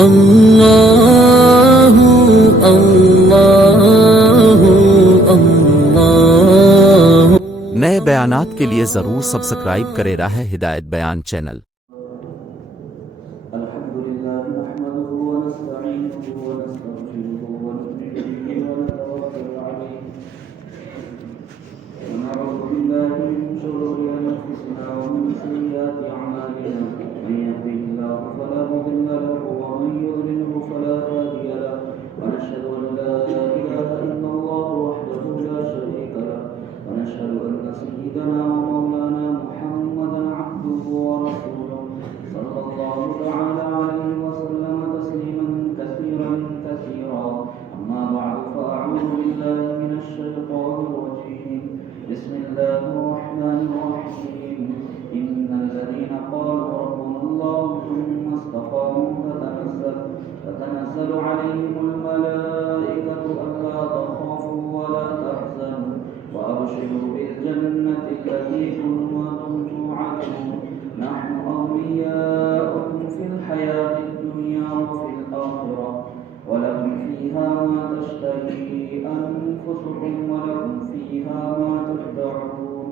اللہ اللہ اللہ۔ نئے بیانات کے لیے ضرور سبسکرائب کرے راہ ہدایت بیان چینل۔ الحمد لله نحمده ونستعينه ونستغفره ونؤمن به ونتوكل عليه ونعوذ بالله من شرور انفسنا ومن سيئات اعمالنا من يهده الله فلا مضل له ومن يضلله فلا هادي له ونشهد ان لا اله الا الله وحده لا شريك له ونشهد ان سيدنا ومولانا محمدا عبده ورسوله صلى الله تعالى عليه وسلم تسليما كثيرا كثيرا أما بعد فأعوذ بالله من الشيطان الرجيم بسم الله الرحمن الرحيم إن الذين قالوا ربنا الله ثم استقاموا فتنزل عليهم الملائكة ألا تخافوا ولا تحزنوا وأبشروا بالجنة التي كنتم توعدون نحن أولياؤكم في الحياة الدنيا وفي الآخرة ولكم فيها ما تشتهي أنفسكم ولكم فيها ما تدعون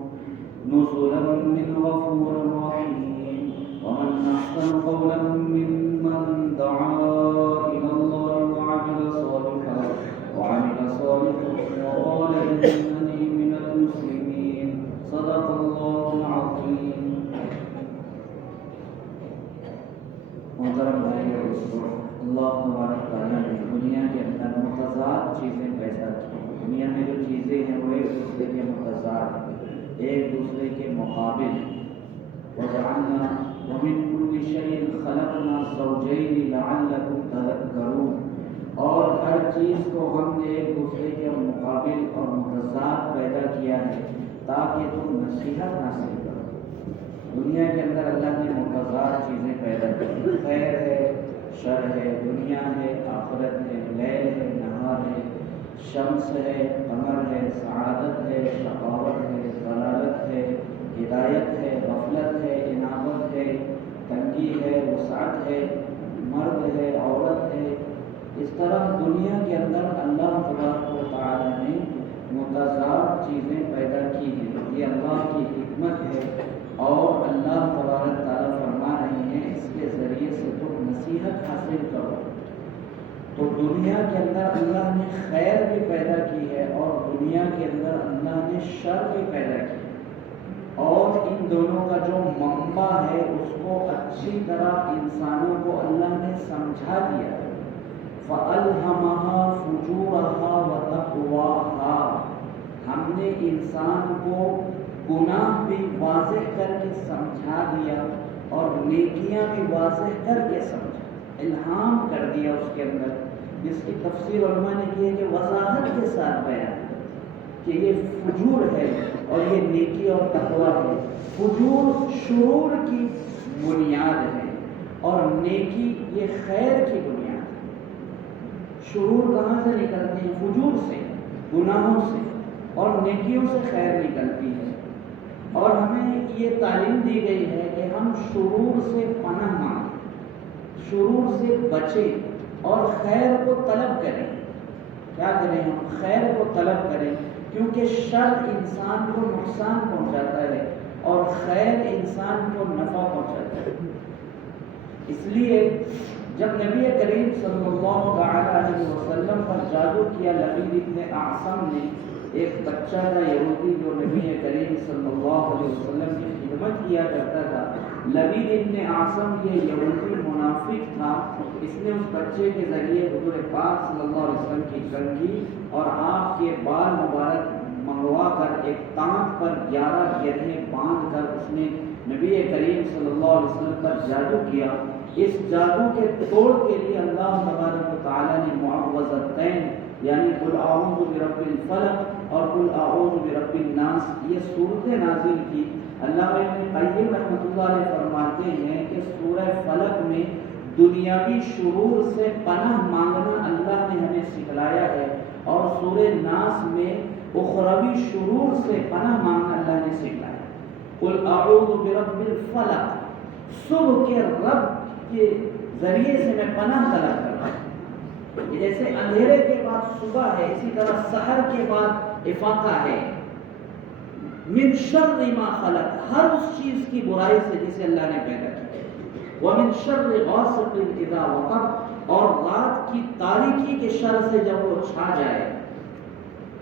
نزلا من غفور رحيم ومن أحسن قولا ممن دعا إلى الله وعمل صالحا وقال إنني من المسلمين صدق الله العظيم۔ محترم بھائی اور دوستو، اللہ تبارک تعالیٰ نے دنیا کے اندر متضاد چیزیں پیدا کی۔ دنیا میں جو چیزیں ہیں وہ ایک دوسرے کے متضاد ہیں، ایک دوسرے کے مقابل۔ وَجَعَلْنَا وَمِن كُلِّ شَيْءٍ خَلَقْنَا زَوْجَيْنِ لَعَلَّكُمْ تَذَكَّرُونَ، اور ہر چیز کو ہم نے ایک دوسرے کے مقابل اور متضاد پیدا کیا ہے تاکہ تم نصیحت حاصل کرو۔ دنیا کے اندر اللہ نے متضاد چیزیں پیدا کی، خیر ہے شر ہے، دنیا ہے آخرت ہے، لیل ہے نہار ہے، شمس ہے قمر ہے، سعادت ہے شقاوت ہے، ضلالت ہے ہدایت ہے، غفلت ہے انابت ہے، تنگی ہے وسعت ہے، مرد ہے عورت ہے۔ اس طرح دنیا کے اندر اللہ تبارک و تعالی نے متضاد چیزیں پیدا کی ہیں۔ یہ اللہ کی حکمت ہے اور اللہ تبارک تعالیٰ فرما رہے ہیں اس کے ذریعے سے تم نصیحت حاصل کرو۔ تو دنیا کے اندر اللہ نے خیر بھی پیدا کی ہے اور دنیا کے اندر اللہ نے شر بھی پیدا کی ہے، اور ان دونوں کا جو منبع ہے اس کو اچھی طرح انسانوں کو اللہ نے سمجھا دیا ہے۔ فَأَلْهَمَهَا فُجُورَهَا وَتَقْوَاهَا، ہم نے انسان کو گناہ بھی واضح کر کے سمجھا دیا اور نیکیاں بھی واضح کر کے سمجھا، الہام کر دیا اس کے اندر، جس کی تفسیر علماء نے کی ہے کہ وضاحت کے ساتھ بیان کہ یہ فجور ہے اور یہ نیکی اور تقویٰ ہے۔ فجور شرور کی بنیاد ہے اور نیکی یہ خیر کی بنیاد ہے۔ شرور کہاں سے نکلتے ہیں؟ فجور سے، گناہوں سے، اور نیکیوں سے خیر نکلتی ہے۔ اور ہمیں یہ تعلیم دی گئی ہے کہ ہم شرور سے پناہ مانگیں، شرور سے بچیں اور خیر کو طلب کریں۔ کیا کریں؟ ہم خیر کو طلب کریں، کیونکہ شر انسان کو نقصان پہنچاتا ہے اور خیر انسان کو نفع پہنچاتا ہے۔ اس لیے جب نبی کریم صلی اللہ علیہ وسلم پر جادو کیا لبید ابن اعصم نے، ایک بچہ تھا یہودی جو نبی کریم صلی اللہ علیہ وسلم کی خدمت کیا کرتا تھا۔ لبید ابن اعصم یہ یہودی منافق تھا، اس نے اس بچے کے ذریعے حضور پاک صلی اللہ علیہ وسلم کی کنگھی اور آپ کے بال مبارک منگوا کر ایک تانت پر 11 گرہیں باندھ کر اس نے نبی کریم صلی اللہ علیہ وسلم پر جادو کیا۔ اس جادو کے توڑ کے لیے اللہ تبارک و تعالیٰ نے معوذتین یعنی قل اعوذ برب الفلق اور قل اعوذ برب الناس یہ صورتیں نازل کی۔ علامہ ابن قیم رحمۃ اللہ علیہ فرماتے ہیں کہ سورہ فلق میں دنیاوی شرور سے پناہ مانگنا اللہ نے ہمیں سکھلایا ہے، اور سورہ ناس میں اخروی شرور سے پناہ مانگنا اللہ نے سکھلایا۔ قل اعوذ برب الفلق، صبح کے رب کے ذریعے سے میں پناہ طلب کرتا ہوں. جیسے اندھیرے کے بعد صبح ہے، اسی طرح سحر کے بعد افاقہ ہے. من شر ما خلق، ہر اس چیز کی برائی سے جسے اللہ نے پیدا کیا. ومن شر غاسق اذا وقب، اور رات کی تاریکی کے شر سے جب وہ چھا جائے.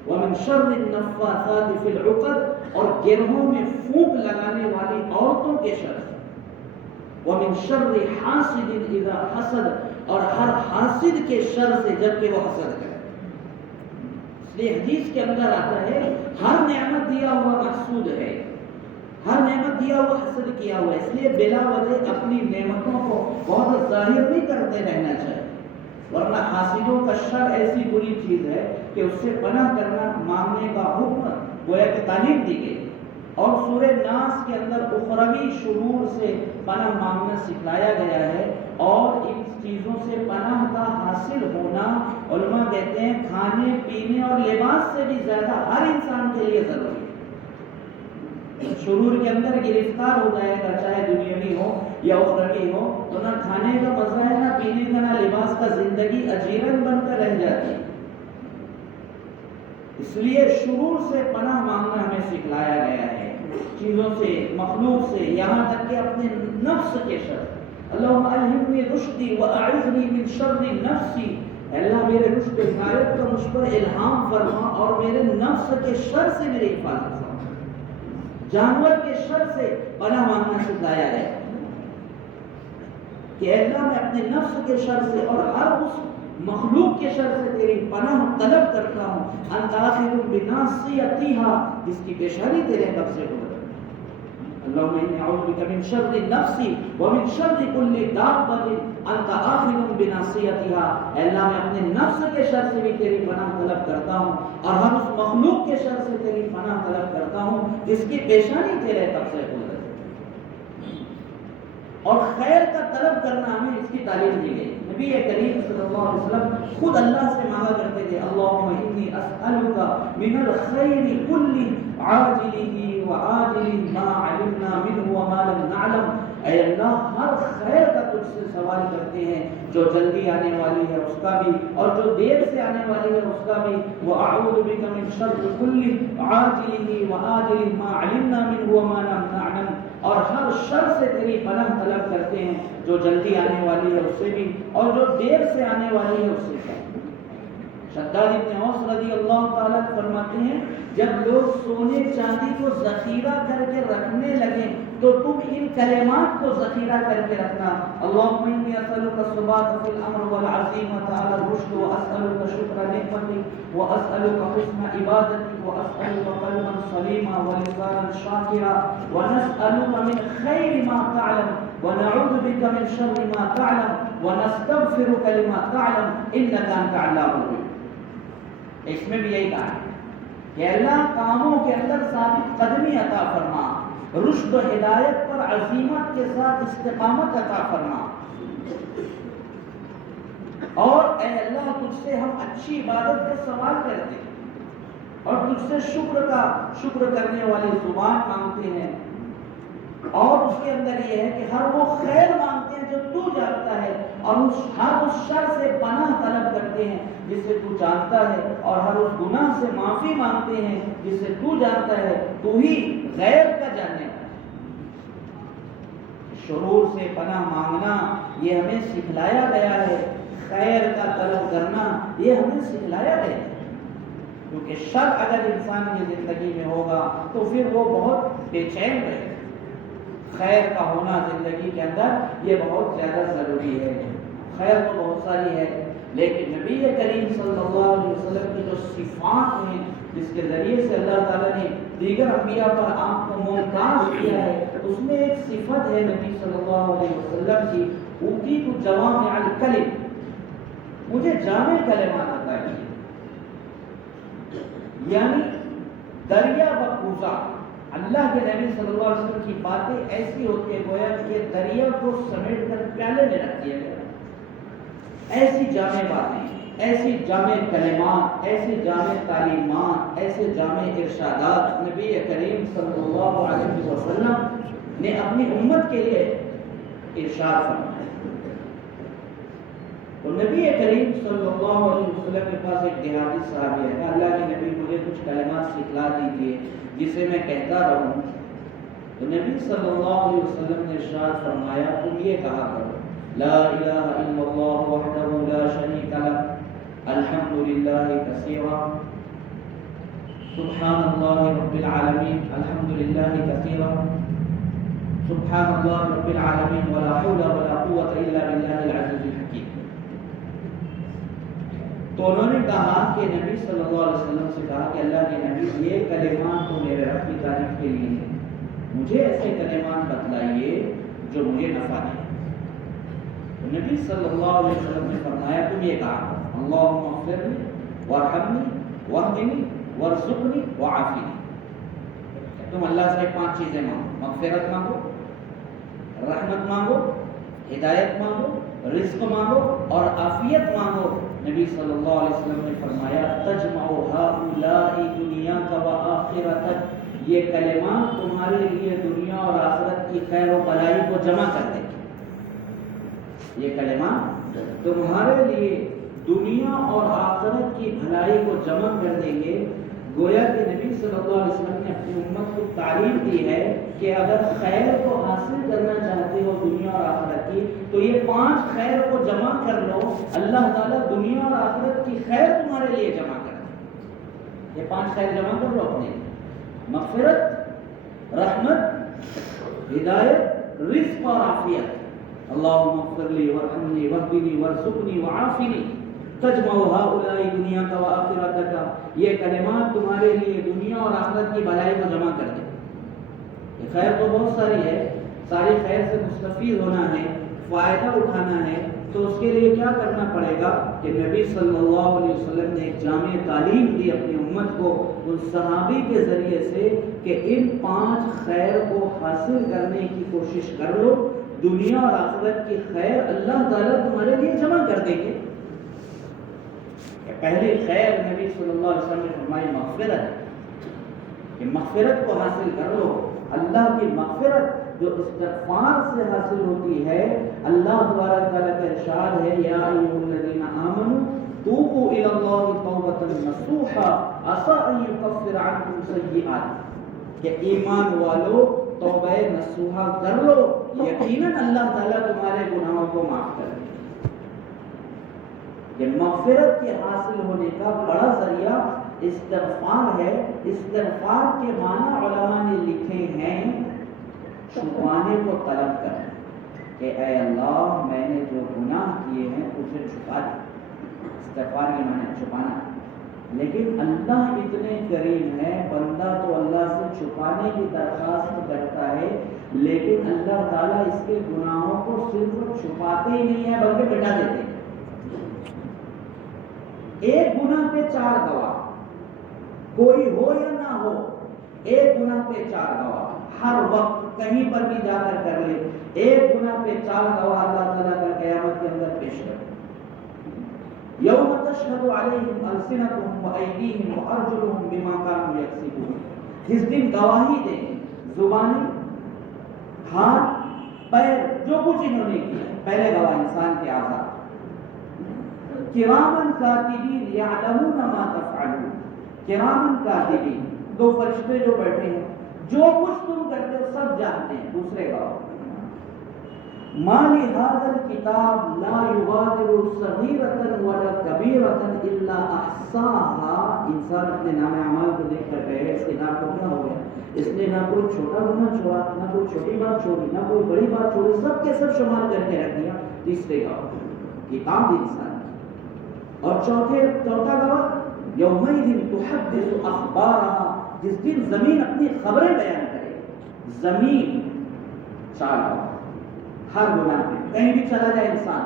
ومن شر النفاثات فی العقد، اور گرہوں میں پھونک لگانے والی عورتوں کے شر سے. ومن شر حاسد اذا حسد، اور ہر حاسد کے شر سے جب کہ وہ حسد کرے. یہ حدیث کے اندر آتا ہے ہر نعمت دیا ہوا محسود ہے، ہر نعمت دیا ہوا حسد کیا ہوا ہے. اس لیے بلا وجہ اپنی نعمتوں کو بہت ظاہر نہیں کرتے رہنا چاہیے، ورنہ حاسدوں کا شر ایسی بری چیز ہے کہ اس سے پناہ کرنا مانگنے کا حکم گویا کہ تعلیم دی گئی. اور سورہ ناس کے اندر اخروی شرور سے پناہ مانگنا سکھلایا گیا ہے. اور ان چیزوں سے پناہ کا حاصل ہونا علماء کہتے ہیں کھانے پینے اور لباس سے بھی زیادہ ہر انسان کے لیے ضروری ہے. شرور کے اندر گرفتار ہو جائے گا، چاہے دنیاوی ہو یا اخروی ہو، تو نہ کھانے کا مزہ ہے، نہ پینے کا، نہ لباس کا، زندگی اجیرن بن کر رہ جاتی ہے. اس لیے شرور سے پناہ مانگنا ہمیں سکھلایا گیا ہے، چیزوں سے، مخلوق سے، یہاں تک کہ اپنے نفس کے شر. اللہم الہمنی رشدی واعذنی من شر نفسی، اللہ میرے رشد و ہدایت کا مجھ پر الہام فرما اور میرے نفس کے شر سے میری حفاظت فرما. جانور کے شر سے پناہ مانگنا سکھلایا گیا کہ اللہ میں اپنے نفس کے شر سے اور ہر اس مخلوق کے شر سے تیری پناہ طلب کرتا ہوں. انت آخذ بناصیتیہا، جس کی پیشانی تیرے قبضے ہو. اللہم انی اعوذ بک من شر نفسی ومن شر کل دابۃ انت آخذ بناصیتیہا، اللہ میں اپنے نفس کے شر سے بھی تیری پناہ طلب کرتا ہوں اور ہر اس مخلوق کے شر سے تیری پناہ طلب کرتا ہوں جس کی پیشانی تیرے قبضے ہو. اور خیر کا طلب کرنا ہمیں اس کی تعلیم دی گئی. نبی کریم صلی اللہ علیہ وسلم خود اللہ سے مانگا کرتے تھے اللہم انی اسألک من الخیر کلہ عاجلہ وآجلہ ما علمنا منہ وما لم نعلم. اے اللہ ہر خیر کا تجھ سے سوال کرتے ہیں، جو جلدی آنے والی ہے اس کا بھی اور جو دیر سے آنے والی ہے اس کا بھی. وأعوذ بک من شر کلہ عاجلہ وآجلہ ما علمنا منہ وما لم نعلم، اور ہر شر سے تیری پناہ طلب کرتے ہیں، جو جلدی آنے والی ہے اس سے بھی اور جو دیر سے آنے والی ہے اس سے بھی. شداد ابن اوس رضی اللہ تعالیٰ فرماتے ہیں جب لوگ سونے چاندی کو ذخیرہ کر کے رکھنے لگے تو تم ان کلمات کو ذخیرہ کر کے رکھنا. اللہم انی اسألک الثبات فی الامر والعزیمۃ علی الرشد واسألک شکر نعمتک واسألک حسن عبادتک واسألک قلبا سلیما ولسانا شاکرا ونسألک من خیر ما تعلم ونعوذ بک من شر ما تعلم ونستغفرک لما تعلم انک انت علام الغیوب. اس میں بھی یہی کہا ہے کہ اللہ کاموں کے اندر ثابت قدمی عطا فرما، رشد و ہدایت پر عزیمت کے ساتھ استقامت عطا فرما. اور اے اللہ تجھ سے ہم اچھی عبادت کا سوال کرتے ہیں اور تجھ سے شکر کرنے والی زبان مانگتے ہیں. اور اس کے اندر یہ ہے کہ ہر وہ خیر مانگتے ہیں جو تو جانتا ہے اور ہر اس شر سے پناہ طلب کرتے ہیں جسے تو جانتا ہے اور ہر اس گناہ سے معافی مانگتے ہیں جسے تو جانتا ہے، تو ہی غیر کا جاننے والا. شرور سے پناہ مانگنا یہ ہمیں سکھلایا گیا ہے، خیر کا طلب کرنا یہ ہمیں سکھلایا گیا ہے. کیونکہ شر اگر انسان کی زندگی میں ہوگا تو پھر وہ بہت بے چین رہے. خیر کا ہونا زندگی کے اندر یہ بہت زیادہ ضروری ہے. خیر تو بہت ساری ہے لیکن نبی کریم صلی اللہ علیہ وسلم کی جو صفات ہیں جس کے ذریعے سے اللہ تعالیٰ نے دیگر انبیاء پر آپ کو ممتاز کیا ہے، اس میں ایک صفت ہے نبی صلی اللہ علیہ وسلم کی اوتیت جوامع الکلم، مجھے جامع کلمات عطا کیے. یعنی دریا بکوزہ اللہ کے نبی صلی اللہ علیہ وسلم کی باتیں ایسی ہوتی ہیں گویا کہ دریا کو سمیٹ کر پیالے میں رکھ دیا گیا. ایسی جامع باتیں، ایسی جامع کلمات، ایسی جامع تعلیمات، ایسے جامع ارشادات نبی کریم صلی اللہ علیہ وسلم نے اپنی امت کے لیے ارشاد فرمائے. تو نبی کریم صلی اللہ علیہ وسلم کے پاس ایک دیہاتی صحابی ہے، کہا اللہ کے نبی مجھے کچھ کلمات سکھلا دیجیے جسے میں کہتا رہوں۔ تو نبی صلی اللہ علیہ وسلم نے ارشاد فرمایا تم یہ کہا کرو لا الہ الا اللہ وحدہ لا شریک لہ الحمدللہ کثیرا سبحان اللہ رب العالمین الحمدللہ کثیرا سبحان اللہ رب العالمین ولا حول ولا قوة الا باللہ العزیز الحکیم۔ تو انہوں نے کہا کہ نبی صلی اللہ علیہ وسلم سے کہا کہ اللہ کے نبی یہ کلمات تو میرے رب کی تعریف کے لیے ہیں، مجھے ایسے کلمات بتلائیے جو مجھے نفع دیں۔ تو نبی صلی اللہ علیہ وسلم نے فرمایا تم یہ کہا اللہم اغفر لی وارحمنی واہدنی وارزقنی وعافنی۔ تم اللہ سے 5 چیزیں مانگو، مغفرت مانگو، رحمت مانگو، ہدایت مانگو، رزق مانگو اور عافیت مانگو۔ نبی صلی اللہ علیہ وسلم نے فرمایا تجمع ہؤلاء دنیاک و آخرتک، یہ کلمات تمہارے لیے دنیا اور آخرت کی خیر و بھلائی کو جمع کر دیں گے۔ یہ کلمات تمہارے لیے دنیا اور آخرت کی بھلائی کو جمع کر دیں گے۔ گویا کہ نبی صلی اللہ علیہ وسلم نے اپنی امت کو تعلیم دی ہے کہ اگر خیر کو حاصل کرنا چاہتے ہو دنیا اور آخرت کی تو یہ 5 خیر کو جمع کر لو، اللہ تعالیٰ دنیا اور آخرت کی خیر تمہارے لیے جمع کر دے۔ یہ 5 خیر جمع کر لو اپنے لیے، مغفرت، رحمت، ہدایت، رزق اور عافیت۔ اللہم اغفر لی وارحمنی واہدنی وارزقنی وعافنی تجمع ہؤلاء دنیاک و آخرتک، یہ کلمات تمہارے لیے دنیا اور آخرت کی بھلائی کو جمع کر دے۔ یہ خیر تو بہت ساری ہے، ساری خیر سے مستفید ہونا ہے، فائدہ اٹھانا ہے، تو اس کے لیے کیا کرنا پڑے گا کہ نبی صلی اللہ علیہ وسلم نے ایک جامع تعلیم دی اپنی امت کو ان صحابی کے ذریعے سے کہ ان 5 خیر کو حاصل کرنے کی کوشش کر لو، دنیا اور آخرت کی خیر اللہ تعالیٰ تمہارے لیے جمع کر دیں گے۔ پہلی خیر نبی صلی اللہ علیہ وسلم نے فرمائی مغفرت، کہ مغفرت کو حاصل کر لو۔ اللہ کی مغفرت جو استغفار سے حاصل ہوتی ہے، اللہ تبارک تعالیٰ کا ارشاد ہے یا ایھا الذین آمنوا توبوا الی اللہ توبۃ نصوحا عسی ان یکفر عنکم سیئاتکم، کہ ایمان والو توبہ نصوحا کر لو، یقیناً اللہ تعالیٰ تمہارے گناہوں کو معاف کر دے۔ کہ مغفرت کے حاصل ہونے کا بڑا ذریعہ استغفار ہے۔ استغفار کے معنی علماء نے لکھے ہیں چھپانے کو طلب کرنا، کہ اے اللہ میں نے جو گناہ کیے ہیں اسے چھپا دے۔ استغفار کے معنی چھپانا، لیکن اللہ اتنے کریم ہے، بندہ تو اللہ سے چھپانے کی درخواست کرتا ہے لیکن اللہ تعالیٰ اس کے گناہوں کو صرف چھپاتے ہی نہیں ہے بلکہ مٹا دیتے ہیں۔ ایک گناہ پہ 4 گواہ، کوئی ہو یا نہ ہو، ایک گناہ پہ 4 گواہ، ہر وقت کہیں پر بھی جا کر لے، ایک گناہ پہ 4 گواہ اللہ تعالیٰ کا قیامت کے اندر پیش کر۔ یوم تشہد علیہم السنتہم وایدیہم وارجلہم بما کانوا یکسبون، جس دن گواہی دیں زبانیں، ہاتھ، پیر، جو کچھ انہوں نے کیا، پہلے گواہ انسان کے اعضاء، کرامن کاتبین یعلمون ما تفعلون، کرامن کاتبین 2 فرشتے جو بیٹھے ہیں، جو کچھ تم کرتے ہو سب جانتے ہیں۔ دوسرے گواہ ما لهذا الكتاب لا يغادر صغيرة ولا كبيرة الا احصاها، انسان اپنے نام اعمال کو دیکھ کر کہے اس کتاب کو کیا ہو گیا، اس نے نہ کوئی چھوٹا گناہ چھوڑا، نہ کوئی چھوٹی بات چھوڑی، نہ کوئی بڑی بات چھوڑی، سب کے سب شمار کر کے رکھ دیا۔ تیسرے گواہ کتاب انسان، اور چوتھا گواہ یومئذ تحدث اخبارها، جس دن زمین اپنی خبریں بیان کرے۔ زمین 4 گواہ ہر گناہ میں، کہیں بھی چلا جائے انسان،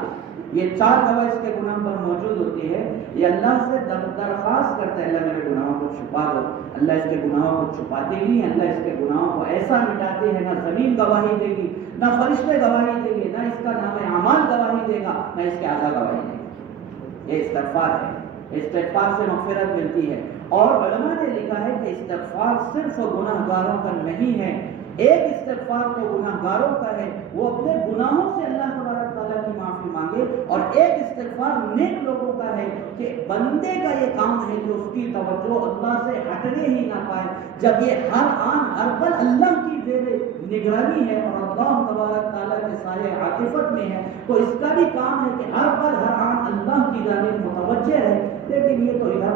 یہ 4 گواہ اس کے گناہ پر موجود ہوتی ہے۔ یہ اللہ سے درخواست کرتا ہے اللہ میرے گناہوں کو چھپا دو، اللہ اس کے گناہوں کو چھپاتے نہیں، اللہ اس کے گناہوں کو ایسا مٹاتے ہیں، نہ زمین گواہی دے گی، نہ فرشتے گواہی دیں گے، نہ اس کا نام اعمال گواہی دے گا، نہ اس کے اعضاء گواہی دے گا۔ یہ استغفار ہے، استغفار سے مغفرت ملتی ہے۔ اور علماء نے لکھا ہے کہ استغفار صرف گناہ گاروں کا نہیں ہے، ایک استغفار تو گناہ گاروں کا ہے، وہ اپنے گناہوں سے اللہ تبارک تعالیٰ تعالیٰ کی معافی مانگے، اور ایک استغفار نیک لوگوں کا ہے کہ بندے کا یہ کام ہے کہ اس کی توجہ اللہ سے ہٹنے ہی نہ پائے، جب یہ ہر آن ہر پل اللہ کی زیر نگرانی ہے اور اللہ تبارک تعالیٰ کے سائے عاطفت میں ہے، تو اس کا بھی کام ہے کہ ہر پل ہر آن اللہ کی جانب متوجہ ہے، لیکن یہ تو ادھر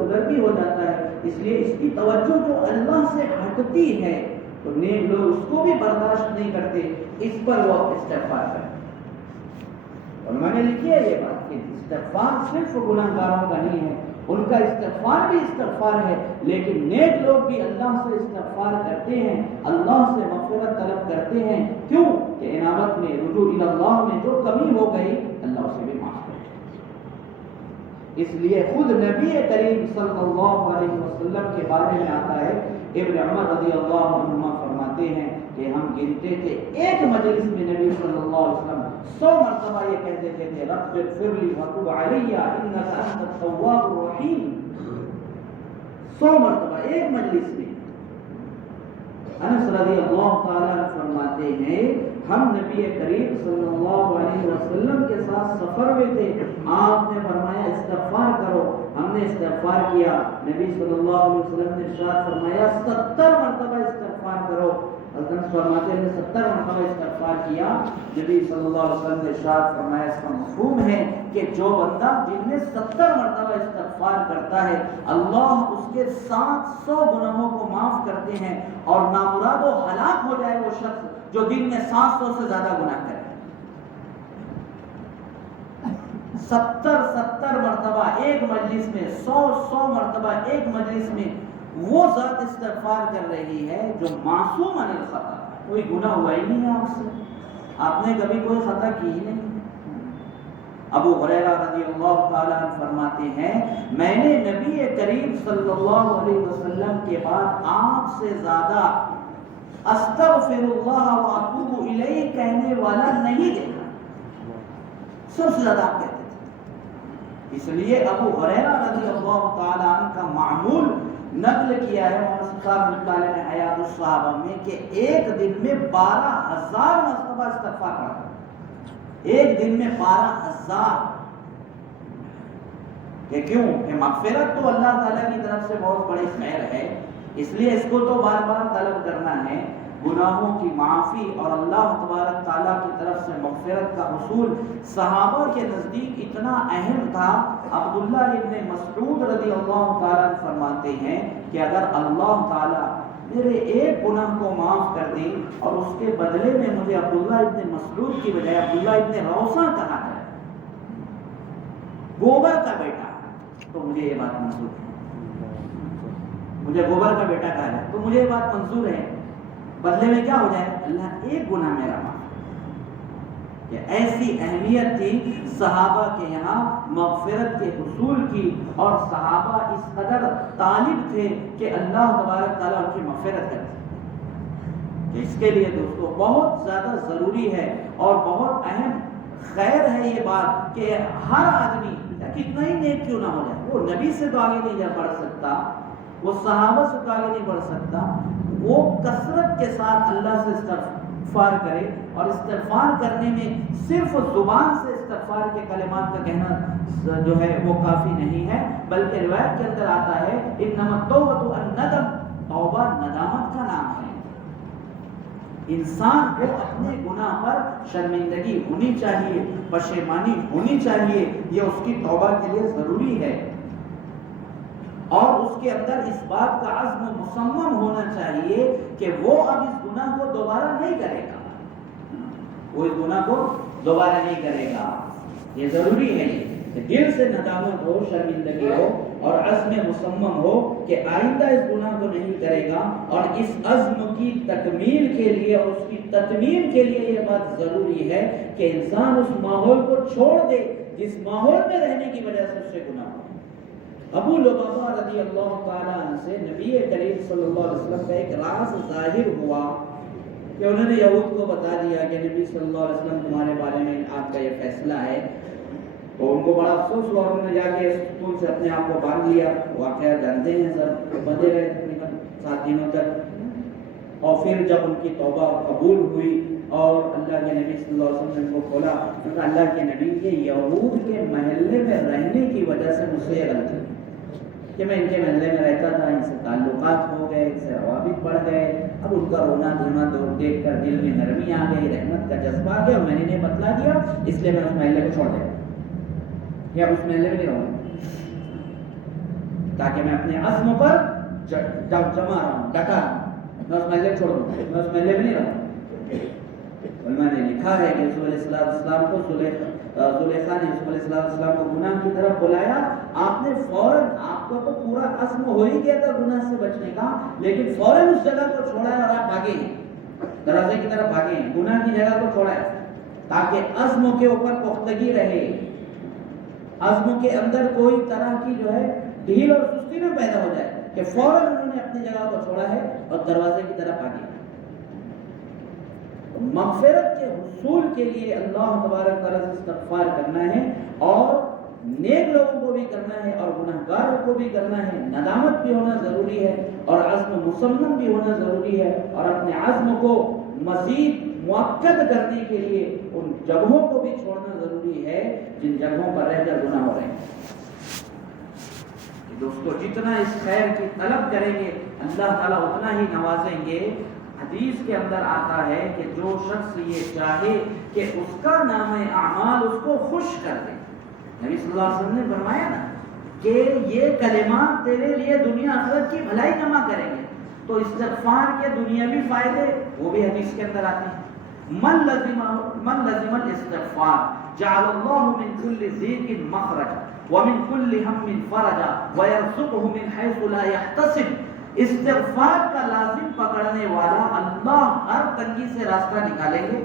ادھر بھی ہو جاتا ہے، اس لیے اس کی توجہ جو اللہ سے ہٹتی ہے تو نیک لوگ اس کو بھی برداشت نہیں کرتے، اس پر وہ استغفار کرتے۔ اور میں نے لکھی ہے یہ بات کہ استغفار صرف گناہ گاروں کا نہیں ہے، ان کا استغفار بھی استغفار ہے، لیکن نیک لوگ بھی اللہ سے استغفار کرتے ہیں، اللہ سے مغفرت طلب کرتے ہیں، کیوں کہ انابت میں، رجوع الی اللہ میں جو کمی ہو گئی اللہ اسے بھی معاف کرے۔ اس لیے خود نبی کریم صلی اللہ علیہ وسلم کے بارے میں آتا ہے، ابن عمر رضی اللہ عنہما فرماتے ہیں کہ ہم گنتے تھے ایک مجلس میں نبی صلی اللہ علیہ وسلم 100 مرتبہ یہ کہتے تھے کہ رب اغفر لی وتب علی انک انت التواب الرحیم، 100 مرتبہ ایک مجلس میں۔ انس رضی اللہ تعالیٰ عنہ فرماتے ہیں ہم نبی کریم صلی اللہ علیہ وسلم کے ساتھ سفر میں تھے، آپ نے فرمایا استغفار کرو، ہم نے استغفار کیا، نبی صلی اللہ علیہ وسلم نے ارشاد فرمایا 70 مرتبہ استغفار کرو، حضرت فرماتے ہیں 70 مرتبہ استغفار کیا، نبی صلی اللہ علیہ وسلم نے ارشاد فرمایا اس کا مفہوم ہے کہ جو بندہ دن میں 70 مرتبہ استغفار کرتا ہے اللہ اس کے 700 گناہوں کو معاف کرتے ہیں، اور نامراد و ہلاک ہو جائے وہ شخص جو دن میں 700 سے زیادہ گناہ کرے۔ 70 مرتبہ ایک مجلس میں، 100 مرتبہ ایک مجلس میں وہ ذات استغفار کر رہی ہے جو معصوم عن الخطا، کوئی گناہ ہوا ہی نہیں ہے آپ سے، آپ نے کبھی کوئی خطا کی ہی نہیں۔ ابو ہریرہ رضی اللہ تعالیٰ عنہ فرماتے ہیں میں نے نبی کریم صلی اللہ علیہ وسلم کے بعد آپ سے زیادہ استغفر اللہ واتوب الیہ کہنے والا نہیں دیکھا، سب سے زیادہ آپ کہتے تھے۔ اس لیے ابو ہریرہ رضی اللہ تعالیٰ عنہ کا معمول نقل کیا ہے مولانا صاحب نے حیات الصحابہ میں کہ ایک دن میں 12,000 مرتبہ استغفار کرتا، ایک دن میں 12,000۔ کہ کیوں کہ مغفرت تو اللہ تعالیٰ کی طرف سے بہت بڑی خیر ہے، اس لیے اس کو تو بار بار طلب کرنا ہے، گناہوں کی معافی اور اللہ تبارک تعالیٰ کی طرف سے مغفرت کا حصول صحابہ کے نزدیک اتنا اہم تھا۔ عبداللہ ابن مسعود رضی اللہ تعالیٰ فرماتے ہیں کہ اگر اللہ تعالیٰ میرے ایک گناہ کو معاف کر دے اور اس کے بدلے میں مجھے عبداللہ ابن مسعود کی بجائے عبداللہ ابن روثہ کہا جائے، گوبر کا بیٹا، تو مجھے یہ بات منظور ہے، مجھے گوبر کا بیٹا کہا جائے تو مجھے یہ بات منظور ہے، بدلے میں کیا ہو جائے اللہ ایک گناہ میرا معاف۔ ایسی اہمیت تھی صحابہ کے یہاں مغفرت کے حصول کی، اور صحابہ اس قدر طالب تھے کہ اللہ تبارک تعالیٰ ان کی مغفرت کرتے۔ اس کے لیے دوستو بہت زیادہ ضروری ہے اور بہت اہم خیر ہے یہ بات کہ ہر آدمی کتنا ہی نیک کیوں نہ ہو جائے، وہ نبی سے تو آگے نہیں بڑھ سکتا، وہ صحابہ سے تو آگے نہیں بڑھ سکتا، وہ کثرت کے ساتھ اللہ سے استغفار کرے، اور استغفار کرنے میں صرف زبان سے استغفار کے کلمات کا کہنا جو ہے وہ کافی نہیں ہے، بلکہ روایت کے اندر آتا ہے انما التوبۃ الندم، توبہ ندامت کا نام ہے۔ انسان کو اپنے گناہ پر شرمندگی ہونی چاہیے، پشیمانی ہونی چاہیے، یہ اس کی توبہ کے لیے ضروری ہے، اور اس کے اندر اس بات کا عزم مصمم ہونا چاہیے کہ وہ اب اس گناہ کو دوبارہ نہیں کرے گا، وہ اس گناہ کو دوبارہ نہیں کرے گا۔ یہ ضروری ہے کہ دل سے ندامت ہو، شرمندگی ہو، اور عزم مصمم ہو کہ آئندہ اس گناہ کو نہیں کرے گا، اور اس عزم کی تکمیل کے لیے اور اس کی تتمیم کے لیے یہ بات ضروری ہے کہ انسان اس ماحول کو چھوڑ دے جس ماحول میں رہنے کی وجہ سے اس سے گناہ ہو۔ ابو لبابہ رضی اللہ تعالیٰ عنہ سے نبی کریم صلی اللہ علیہ وسلم کا ایک راز ظاہر ہوا کہ انہوں نے یہود کو بتا دیا کہ نبی صلی اللہ علیہ وسلم تمہارے بارے میں آپ کا یہ فیصلہ ہے، تو ان کو بڑا افسوس ہوا، انہوں نے جا کے ستون سے اپنے آپ کو باندھ لیا، واقعہ جانتے ہیں سر، بندے رہے تقریباً 7 دنوں تک، اور پھر جب ان کی توبہ قبول ہوئی اور اللہ کے نبی صلی اللہ علیہ وسلم نے کو کھولا، کیونکہ اللہ کے نبی کے یہود کے محلے میں رہنے کی وجہ سے مجھ سے یہ غلطی کہ میں ان کے محلے میں رہتا تھا، ان سے تعلقات ہو گئے، ان سے روابط بڑھ گئے، اب ان کا رونا دھونا دیکھ کر دل میں نرمی آ گئی، رحمت کا جذبہ آ گیا، اور میں نے انہیں بتلا دیا، اس لیے میں اس محلے کو چھوڑ دیا یا اس محلے میں نہیں رہوں تاکہ میں اپنے عزم پر جمع رہوں، ڈٹا رہوں، میں اس محلے چھوڑ دوں، میں اس محلے میں نہیں رہوں۔ علماء نے لکھا ہے کہ رسول اللہ صلی اللہ علیہ وسلم کو زلیخا نے رسول اللہ صلی اللہ علیہ وسلم کو گناہ کی طرف بلایا، آپ نے فوراً، آپ کو تو پورا عزم ہو ہی گیا تھا گناہ سے بچنے کا، لیکن فوراً اس جگہ کو چھوڑا ہے اور آپ بھاگے ہیں، دروازے کی طرف بھاگے ہیں، گناہ کی جگہ کو چھوڑا ہے تاکہ عزم کے اوپر پختگی رہے، عزم کے اندر کوئی طرح کی جو ہے ڈھیل اور سستی نہ پیدا ہو جائے، کہ فوراً انہوں نے اپنی جگہ کو چھوڑا ہے اور دروازے کی طرف بھاگے۔ مغفرت کے حصول کے لیے اللہ تبارک تعالیٰ سے استغفار کرنا ہے، اور نیک لوگوں کو بھی کرنا ہے اور گناہگاروں کو بھی کرنا ہے، ندامت بھی ہونا ضروری ہے اور عزم مصمم بھی ہونا ضروری ہے، اور اپنے عزم کو مزید مؤکد کرنے کے لیے ان جگہوں کو بھی چھوڑنا ضروری ہے جن جگہوں پر رہ کر گناہ ہو رہے ہیں۔ دوستو، جتنا اس خیر کی طلب کریں گے اللہ تعالیٰ اتنا ہی نوازیں گے۔ حدیث کے اندر آتا ہے کہ جو شخص یہ چاہے کہ اس کا نام اعمال اس کو خوش کر دے، نبی صلی اللہ علیہ وسلم نے فرمایا نا کہ یہ کلمات تیرے لیے دنیا آخرت کی بھلائی جمع کریں گے، تو استغفار کے دنیاوی فائدے وہ بھی حدیث کے اندر آتے ہیں۔ من لزم الاستغفار جعل اللہ من كل ضيق مخرجا ومن كل هم فرجا ويرزقه من حيث لا يحتسب۔ استغفار کا لازم پکڑنے والا اللہ ہر تنگی سے راستہ نکالیں گے،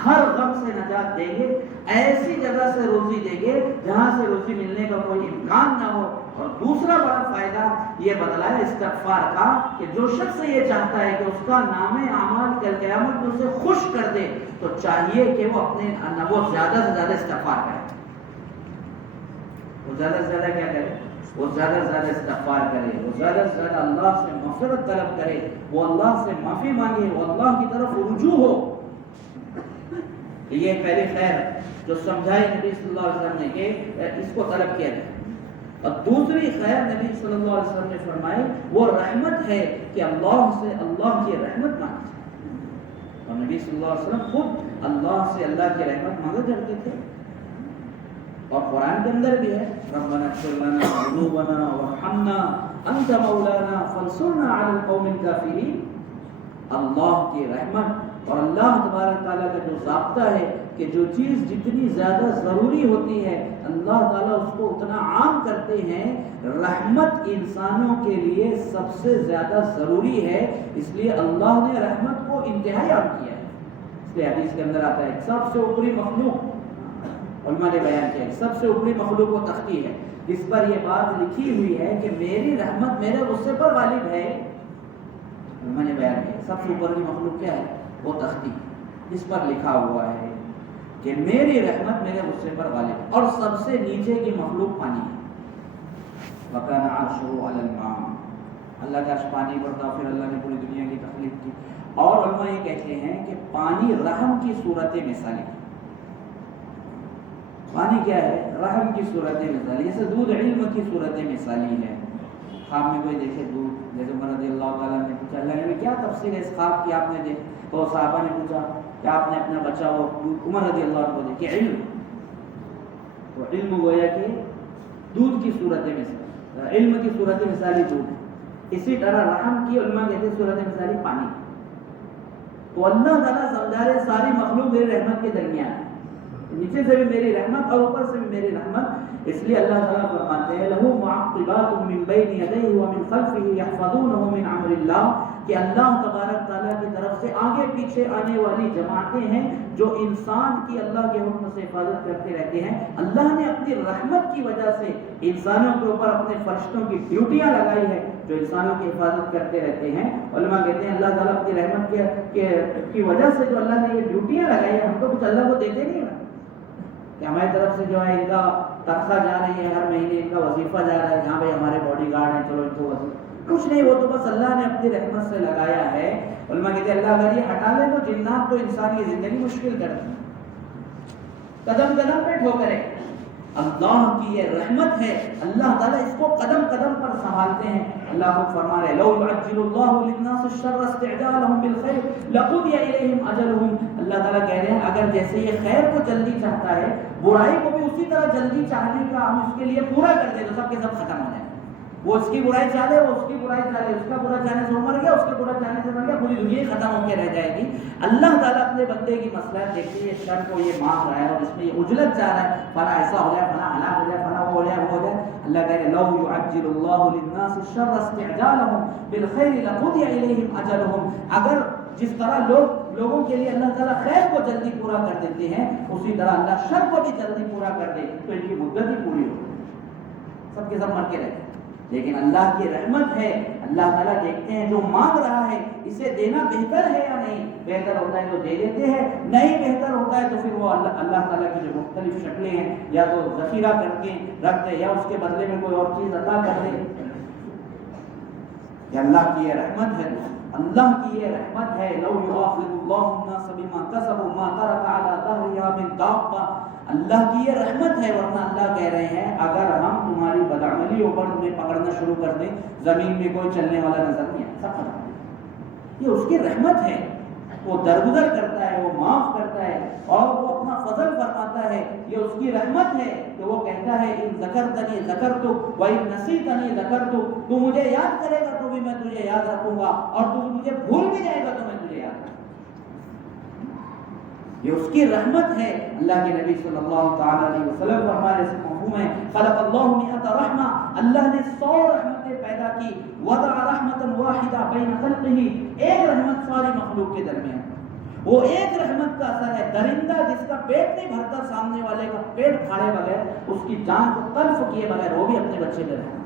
ہر غم سے نجات دیں گے، ایسی جگہ سے روزی دیں گے جہاں سے روزی ملنے کا کوئی امکان نہ ہو۔ اور دوسرا بڑا فائدہ یہ بتلایا استغفار کا کہ جو شخص یہ چاہتا ہے کہ اس کا نام اعمال کل قیامت میں اسے خوش کر دے، تو چاہیے کہ وہ وہ زیادہ سے زیادہ استغفار کرے، وہ زیادہ سے زیادہ کیا کرے، وہ زیادہ سے زیادہ استغفار کرے، وہ زیادہ سے زیادہ اللہ سے مغفرت طلب کرے، وہ اللہ سے معافی مانگے، وہ اللہ کی طرف رجوع ہو۔ یہ پہلی خیر جو سمجھائی نبی صلی اللہ علیہ وسلم نے کہ اس کو طلب کیا جائے، اور دوسری خیر نبی صلی اللہ علیہ وسلم نے فرمائی وہ رحمت ہے کہ اللہ سے اللہ کی رحمت مانگی جائے، اور نبی صلی اللہ علیہ وسلم خود اللہ سے اللہ کی رحمت مانگا کرتے تھے، اور قرآن کے اندر بھی ہے ربنا اغفر لنا ذنوبنا وارحمنا انت مولانا فانصرنا علی القوم الکافرین۔ اللہ کی رحمت اور اللہ تبارک تعالیٰ کا جو ضابطہ ہے کہ جو چیز جتنی زیادہ ضروری ہوتی ہے اللہ تعالیٰ اس کو اتنا عام کرتے ہیں۔ رحمت انسانوں کے لیے سب سے زیادہ ضروری ہے، اس لیے اللہ نے رحمت کو انتہائی عام کیا ہے۔ اس لیے حدیث کے اندر آتا ہے سب سے اوپری مخلوق، علماء نے بیان کیا سب سے اوپری مخلوق وہ تختی ہے، جس پر یہ بات لکھی ہوئی ہے کہ میری رحمت میرے غصے پر غالب ہے۔ علماء نے بیان کیا سب سے اوپر کی مخلوق کیا ہے، وہ تختی جس پر لکھا ہوا ہے کہ میری رحمت میرے غصے پر غالب ہے، اور سب سے نیچے کی مخلوق پانی ہے۔ وَكَانَ عَرْشُهُ عَلَى الْمَاءِ، اللہ کا عرش پانی پر تھا، پھر اللہ نے پوری دنیا کی تخلیق کی۔ اور علماء یہ کہتے ہیں کہ پانی رحم کی صورت مثالی ہے۔ پانی کیا ہے، رحم کی صورت مثالی، جیسے دودھ علم کی صورت مثالی ہے۔ خواب میں کوئی دیکھے دودھ، جیسے عمر رضی اللہ تعالیٰ نے پوچھا اللہ نے کیا تفسیر ہے اس خواب کی، آپ نے دیکھ تو صحابہ نے پوچھا کہ آپ نے اپنا بچہ وہ عمر رضی اللہ عنہ کو دیکھے علم، تو علم گویا کہ دودھ کی صورت مثال، علم کی صورت مثالی دودھ ہے۔ اسی طرح رحم کی علماء کہتے ہیں صورت مثالی پانی۔ تو اللہ تعالیٰ سمجھا رہے ساری مخلوق میری رحمت کے درمیان ہے، نیچے سے بھی میری رحمت اور اوپر سے بھی میری رحمت۔ اس لیے اللہ تعالیٰ فرماتے ہیں لَهُ مُعَقِّبَاتٌ مِّن بَيْنِ يَدَيْهِ وَمِن خَلْفِهِ يَحْفَظُونَهُ مِنْ أَمْرِ اللَّهِ، کہ اللہ تبارک تعالیٰ کی طرف سے آگے پیچھے آنے والی جماعتیں ہیں جو انسان کی اللہ کے حکم سے حفاظت کرتے رہتے ہیں۔ اللہ نے اپنی رحمت کی وجہ سے انسانوں کے اوپر اپنے فرشتوں کی ڈیوٹیاں لگائی ہیں جو انسانوں کی حفاظت کرتے رہتے ہیں۔ علماء کہتے ہیں اللہ تعالیٰ اپنی رحمت کی وجہ سے جو اللہ نے یہ ڈیوٹیاں لگائی ہیں، ہم تو کچھ اللہ کو دیتے نہیں نا، کہ ہماری طرف سے جو ہے ان کا تنخواہ جا رہی ہے، ہر مہینے ان کا وظیفہ جا رہا ہے، جہاں بھائی ہمارے باڈی گارڈ ہیں چلو ان کو کچھ نہیں، وہ تو بس اللہ نے اپنی رحمت سے لگایا ہے۔ علماء کہتے ہیں اللہ اگر یہ ہٹا لے تو جنات تو انسان کی زندگی مشکل کر دیں، قدم قدم پہ ٹھوکرے۔ اللہ کی یہ رحمت ہے، اللہ تعالیٰ اس کو قدم قدم پر سنبھالتے ہیں۔ اللہ خود فرما رہے لو يعجل الله للناس الشر استعجالهم بالخير لقضي اليهم اجلهم۔ اللہ تعالیٰ کہہ رہے ہیں اگر جیسے یہ خیر کو جلدی چاہتا ہے، برائی کو بھی اسی طرح جلدی چاہنے کا ہم اس کے لیے پورا کر دیں تو سب کے سب ختم ہو جائیں۔ وہ اس کی برائی چاہے، وہ اس کی برائی چاہے، اس کا برا چاہنے سے وہ مر گیا، اس کے برا چاہنے سے مر گیا، پوری دنیا ختم ہو کے رہ جائے گی۔ اللہ تعالیٰ اپنے بندے کی مصلحت دیکھتے ہیں، شر کو یہ مانگ رہا ہے اور اس میں یہ اجلت چاہ رہا ہے، فلاں ایسا ہو جائے، فلاں ہلاک ہو جائے، فلاں وہ ہو جائے، وہ ہو جائے۔ اللہ کہہ رہے لو يعجل الله للناس الشر استعجالهم بالخير لقضي اليهم اجلهم۔ اگر جس طرح لوگوں کے لیے اللہ تعالیٰ خیر کو جلدی پورا کر دیتے ہیں، اسی طرح اللہ شر کو بھی جلدی پورا کر دے تو ان کی مدت ہی پوری ہو، سب کے سب مر کے رہتے۔ لیکن اللہ کی رحمت ہے، اللہ تعالیٰ دیکھتے ہیں جو مانگ رہا ہے اسے دینا بہتر ہے یا نہیں، بہتر ہوتا ہے تو دے دیتے ہیں، نہیں بہتر ہوتا ہے تو پھر وہ اللہ تعالیٰ کی جو مختلف شکلیں ہیں یا تو ذخیرہ کر کے رکھ دے یا اس کے بدلے میں کوئی اور چیز عطا کر دے۔ کہ اللہ کی یہ رحمت ہے، اللہ کی یہ رحمت ہے۔ لو یؤاخذ اللہ الناس بما کسبوا ما ترک علی ظہرها من دابہ، اللہ کی یہ رحمت ہے، ورنہ اللہ کہہ رہے ہیں اگر ہم تمہاری بدعملیوں پر تمہیں پکڑنا شروع کر دیں، زمین میں کوئی چلنے والا نظر نہیں آتا، سب ختم۔ یہ اس کی رحمت ہے، وہ درگزر کرتا ہے، وہ معاف کرتا ہے اور وہ اپنا فضل فرماتا ہے۔ یہ اس کی رحمت ہے کہ وہ کہتا ہے ان ذکرتنی ذکرتک وان نسیتنی ذکرتک، تو مجھے یاد کرے گا تو بھی میں تجھے یاد رکھوں گا، اور تو مجھے بھول بھی جائے گا تو میں تجھے یاد رکھوں گا۔ یہ اس کی رحمت ہے۔ اللہ کے نبی صلی اللہ تعالی علیہ وسلم فرمانے سے مفہوم ہے خلق اللہ مئۃ رحمہ، اللہ نے 100 رحمتیں پیدا کی، وضع رحمتا واحدہ بین خلقہ، ایک رحمت ساری مخلوق کے درمیان، وہ ایک رحمت کا اثر ہے۔ درندہ جس کا پیٹ نہیں بھرتا سامنے والے کا پیٹ پھاڑے بغیر، اس کی جان کو تلف کیے بغیر، وہ بھی اپنے بچے پہ رحمت،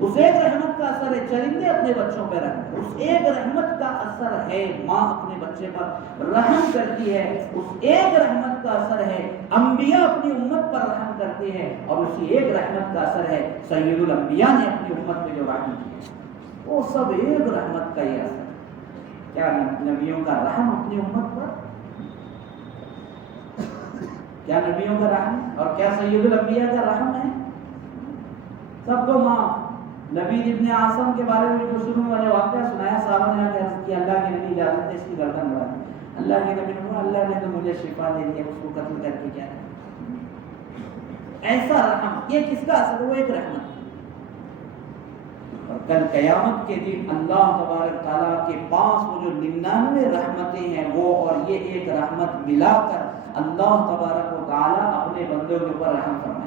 اس ایک رحمت کا اثر ہے۔ چرندے اپنے بچوں پہ رحمت، اس ایک رحمت کا اثر ہے۔ ماں اپنے بچے پر رحم کرتی ہے، اس ایک رحمت کا اثر ہے۔ انبیاء اپنی امت پر رحم کرتے ہیں، اور اسی ایک رحمت کا اثر ہے سید الانبیاء نے اپنی امت پہ جو رحم کیا، وہ سب ایک رحمت کا یہ اثر ہے۔ کیا نبیوں کا رحم اپنی امت پر، کیا نبیوں کا رحم اور کیا سید الانبیاء کا رحم ہے؟ سب کو معاف۔ نبی ابن عاصم کے بارے میں جو شروع میں نے واقعہ سنایا، صحابہ نے عرض کیا اللہ کے نبی اجازت ہے اس کی گردن اڑا دیں۔ اللہ کے نبی نے کہا اللہ نے تو مجھے شفا دے دیا، اس کو قتل کر کے کیا ہے؟ ایسا رحم، یہ کس کا اثر ہے؟ وہ ایک رحمت۔ اور کل قیامت کے دن اللہ تبارک تعالیٰ کے پاس وہ جو 99 رحمتیں ہیں وہ اور یہ ایک رحمت ملا کر اللہ تبارک و تعالیٰ اپنے بندوں کے اوپر رحم فرمائے۔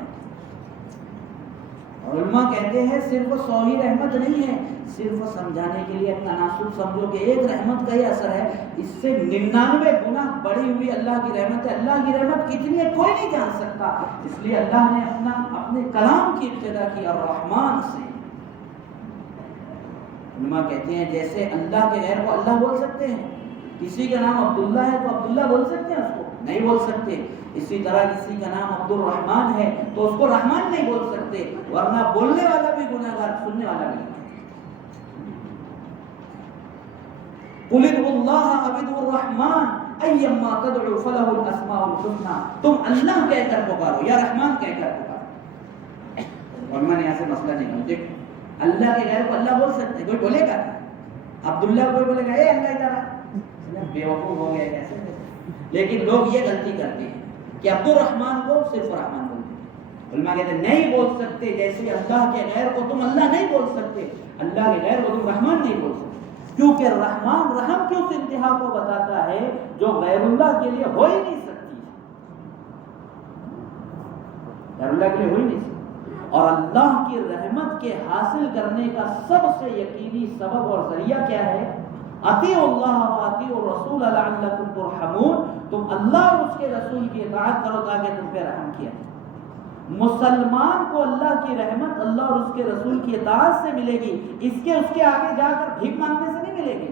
اور علماء کہتے ہیں صرف 100 ہی رحمت نہیں ہے، صرف سمجھانے کے لیے تناسب سمجھو کہ ایک رحمت کا ہی اثر ہے، اس سے 99 گنا بڑی ہوئی اللہ کی رحمت ہے۔ اللہ کی رحمت کتنی ہے کوئی نہیں جان سکتا، اس لیے اللہ نے اپنے کلام کی ابتدا کی الرحمن سے۔ علماء کہتے ہیں جیسے اللہ کے غیر کو اللہ بول سکتے ہیں، کسی کا نام عبداللہ ہے تو عبداللہ بول سکتے ہیں، اس کو نہیں بول سکتے۔ اسی طرح کسی کا نام عبد الرحمن ہے تو اس کو رحمان نہیں بول سکتے، ورنہ بولنے والا بھی گناہگار، سننے والا بھی۔ قل ادعوا اللہ او ادعوا الرحمن ایما تدعوا فلہ الاسماء الحسنى، تم اللہ کہہ کر پکارو یا رحمان کہہ کر پکارو۔ علماء نے یہاں سے مسئلہ نہیں دیکھو، اللہ کے غیر کو اللہ بول سکتے، کوئی بولے گا عبداللہ، کوئی بولے گا اے اللہ ادھر آ، بیوقوف ہو گئے کیسے؟ لیکن لوگ یہ غلطی کرتے ہیں کہ عبد الرحمن کو صرف رحمان بولتے ہیں۔ علماء کہتے ہیں نہیں بول سکتے، جیسے اللہ کے غیر کو تم اللہ نہیں بول سکتے، اللہ کے غیر کو تم رحمان نہیں بول سکتے، کیونکہ رحمان رحم کی اس انتہا کو بتاتا ہے جو غیر اللہ کے لیے ہو ہی نہیں سکتی، غیر اللہ کے لیے ہو ہی نہیں سکتی۔ اور اللہ کی رحمت کے حاصل کرنے کا سب سے یقینی سبب اور ذریعہ کیا ہے؟ اطیعوا اللہ و اطیعوا الرسول لعلکم ترحمون، تم اللہ اور اس کے رسول کی اطاعت کرو تاکہ تم پہ رحم کیا جائے۔ مسلمان کو اللہ کی رحمت اللہ اور اس کے رسول کی اطاعت سے ملے گی، اس کے آگے جا کر بھیک مانگنے سے نہیں ملے گی۔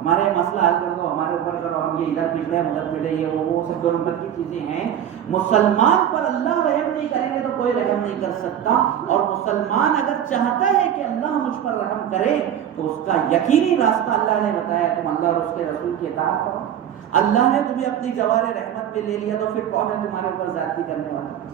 ہمارے مسئلہ حل کر دو، ہمارے اوپر کرو، ہم یہ ادھر پچھڑے ادھر پچھڑے، یہ وہ سب دو نمبر کی چیزیں ہیں۔ مسلمان پر اللہ رحم نہیں کریں گے تو کوئی رحم نہیں کر سکتا، اور مسلمان اگر چاہتا ہے کہ اللہ مجھ پر رحم کرے تو اس کا یقینی راستہ اللہ نے بتایا، تم اللہ اور اس کے رسول کی اطاعت کرو۔ اللہ نے تمہیں اپنی جوار رحمت میں لے لیا تو پھر کون ہے تمہارے اوپر زیادتی کرنے والا؟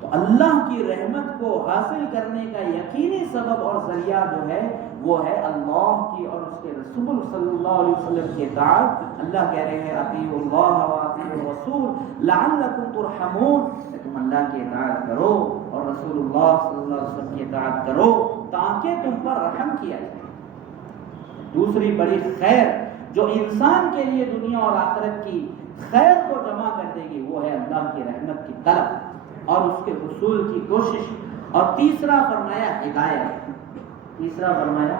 تو اللہ کی رحمت کو حاصل کرنے کا یقینی سبب اور ذریعہ جو ہے وہ ہے اللہ کی اور اس کے رسول صلی اللہ علیہ وسلم کی اطاعت۔ اللہ کہہ رہے ہیں اطیعوا اللہ واطیعوا الرسول لعلکم ترحمون، کہ تم اللہ کی اطاعت کرو اور رسول اللہ صلی اللہ علیہ وسلم کی اطاعت کرو تاکہ تم پر رحم کیا جائے۔ دوسری بڑی خیر جو انسان کے لیے دنیا اور آخرت کی خیر کو جمع کر دے گی وہ ہے اللہ کی رحمت کی طلب اور اس کے حصول کی کوشش۔ اور تیسرا فرمایا ہدایت، تیسرا فرمایا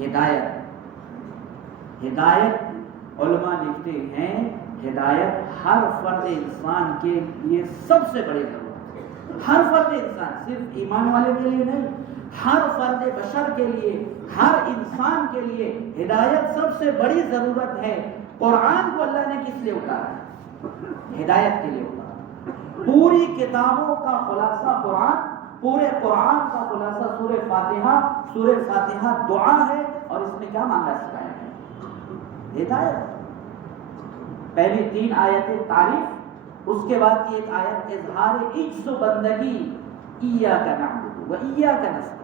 ہدایت۔ ہدایت علماء لکھتے ہیں ہدایت ہر فرد انسان کے لیے سب سے بڑی ضرورت ہے۔ ہر فرد انسان، صرف ایمان والے کے لیے نہیں، ہر فرد بشر کے لیے، ہر انسان کے لیے ہدایت سب سے بڑی ضرورت ہے۔ قرآن کو اللہ نے کس لیے اتارا؟ ہدایت کے لیے اتارا۔ پوری کتابوں کا خلاصہ قرآن، پورے قرآن کا خلاصہ سورہ فاتحہ۔ سورہ فاتحہ دعا ہے اور اس میں کیا مانگا سکھایا ہے؟ ہدایت۔ پہلی 3 آیتیں تعریف، اس کے بعد کی ایک آیت اظہار عجز و بندگی، ایاک نعبد و ایاک نستعین۔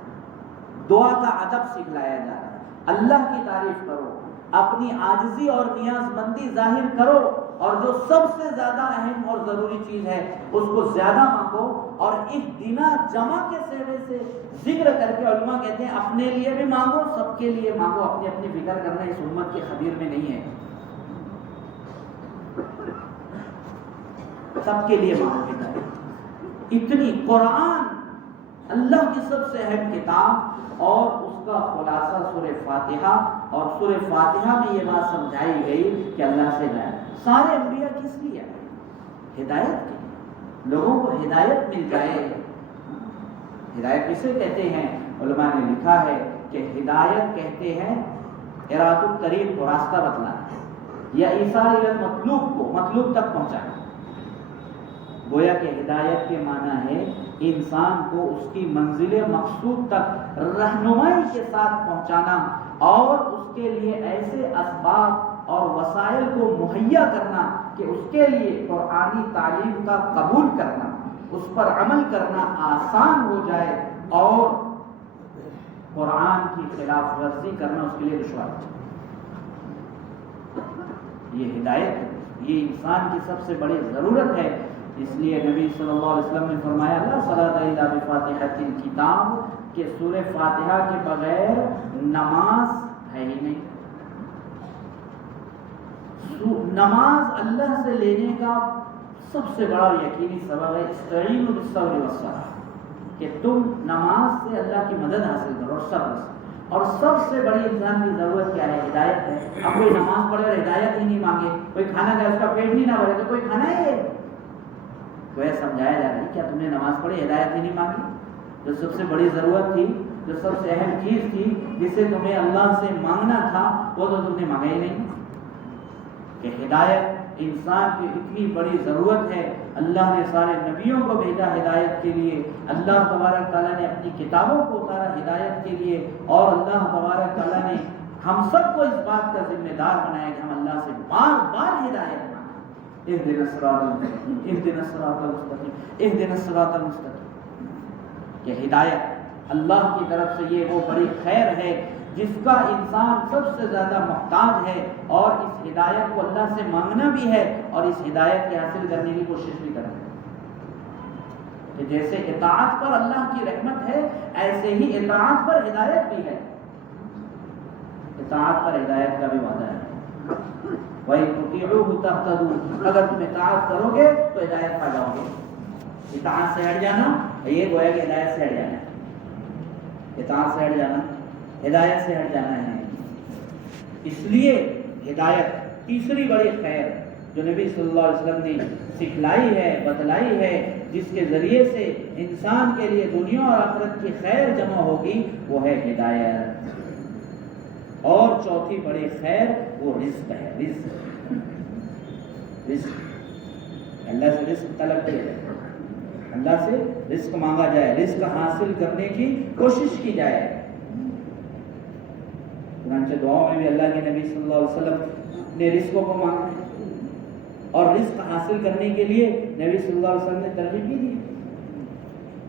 دعا کا ادب سکھلایا جا رہا ہے۔ اللہ کی تعریف کرو، اپنی عاجزی اور نیاز مندی ظاہر کرو، اور جو سب سے زیادہ اہم اور ضروری چیز ہے اس کو زیادہ مانگو۔ اور اہدنا جمع کے صیغے سے ذکر کر کے علماء کہتے ہیں اپنے لیے بھی مانگو، سب کے لیے مانگو۔ اپنی اپنی فکر کرنا اس امت کے خبیر میں نہیں ہے، سب کے لیے مانگو۔ اتنی قرآن اللہ کی سب سے اہم کتاب اور اس کا خلاصہ سورہ فاتحہ، اور سورہ فاتحہ میں یہ بات سمجھائی گئی کہ اللہ سے ڈرو۔ سارے انبیاء کس لیے آئے؟ ہدایت کے لیے، لوگوں کو ہدایت مل جائے۔ ہدایت کسے کہتے ہیں؟ علماء نے لکھا ہے کہ ہدایت کہتے ہیں اراد الطریق کو، راستہ بتلانا، یا ایصال الی المطلوب کو، مطلوب تک پہنچانا۔ گویا کہ ہدایت کے معنی ہے انسان کو اس کی منزل مقصود تک رہنمائی کے ساتھ پہنچانا، اور اس کے لیے ایسے اسباب اور وسائل کو مہیا کرنا کہ اس کے لیے قرآنی تعلیم کا قبول کرنا، اس پر عمل کرنا آسان ہو جائے، اور قرآن کی خلاف ورزی کرنا اس کے لیے دشوار ہو جائے۔ یہ ہدایت ہے، یہ انسان کی سب سے بڑی ضرورت ہے۔ اس لیے نبی صلی اللہ علیہ وسلم نے فرمایا لا صلاۃ الا بفاتحۃ الکتاب، کہ سورہ فاتحہ کے بغیر نماز ہے ہی نہیں۔ نماز اللہ سے لینے کا سب سے بڑا یقینی سبب ہے استعینوا بالصبر والصلاۃ، کہ تم نماز سے اللہ کی مدد حاصل کرو اور صبر سے۔ اور سب سے بڑی انسان کی ضرورت کیا ہے؟ ہدایت ہے۔ اب کوئی نماز پڑھے اور ہدایت ہی نہیں مانگے، کوئی کھانا کھائے اس کا پیٹ ہی نہ بھرے تو کوئی کھانا ہے؟ تو یہ سمجھایا جا رہا ہے کیا تم نے نماز پڑھی ہدایت ہی نہیں مانگی؟ جو سب سے بڑی ضرورت تھی، جو سب سے اہم چیز تھی، جسے تمہیں اللہ سے مانگنا تھا، وہ تو تم نے مانگا ہی نہیں۔ کہ ہدایت انسان کی اتنی بڑی ضرورت ہے، اللہ نے سارے نبیوں کو بھیجا ہدایت کے لیے، اللہ تبارک تعالیٰ نے اپنی کتابوں کو اتارا ہدایت کے لیے، اور اللہ تبارک تعالیٰ نے ہم سب کو اس بات کا ذمہ دار بنایا کہ ہم اللہ سے بار بار ہدایت مانگیں۔ اهدنا الصراط المستقیم، اهدنا الصراط المستقیم، اهدنا الصراط المستقیم۔ کہ ہدایت اللہ کی طرف سے یہ وہ بڑی خیر ہے جس کا انسان سب سے زیادہ محتاج ہے، اور اس ہدایت کو اللہ سے مانگنا بھی ہے اور اس ہدایت کے حاصل کرنے کی کوشش بھی کرنا ہے۔ کہ جیسے اطاعت پر اللہ کی رحمت ہے، ایسے ہی اطاعت پر ہدایت بھی ہے۔ اطاعت پر ہدایت کا بھی وعدہ ہے۔ وَإِن تُطِيعُوهُ تَهْتَدُوا، اگر تم اطاعت کرو گے تو ہدایت پا جاؤ گے۔ اطاعت سے ہٹ جانا، یہ گویا کہ ہدایت سے ہٹ جانا ہے۔ اطاعت سے ہٹ جانا ہدایت سے ہٹ جانا ہے۔ اس لیے ہدایت تیسری بڑی خیر جو نبی صلی اللہ علیہ وسلم نے سکھلائی ہے، بتلائی ہے، جس کے ذریعے سے انسان کے لیے دنیا اور آخرت کی خیر جمع ہوگی، وہ ہے ہدایت۔ اور چوتھی بڑی خیر وہ رزق ہے۔ رزق اللہ سے رزق طلب کیا جائے، اللہ اللہ سے رزق مانگا جائے، رزق حاصل کرنے کی کوشش کی جائے۔ چنانچہ دعاؤں میں بھی اللہ کے نبی صلی اللہ علیہ وسلم نے رزقوں کو مانگا اور رزق حاصل کرنے کے لیے نبی صلی اللہ علیہ وسلم نے ترغیب بھی دی۔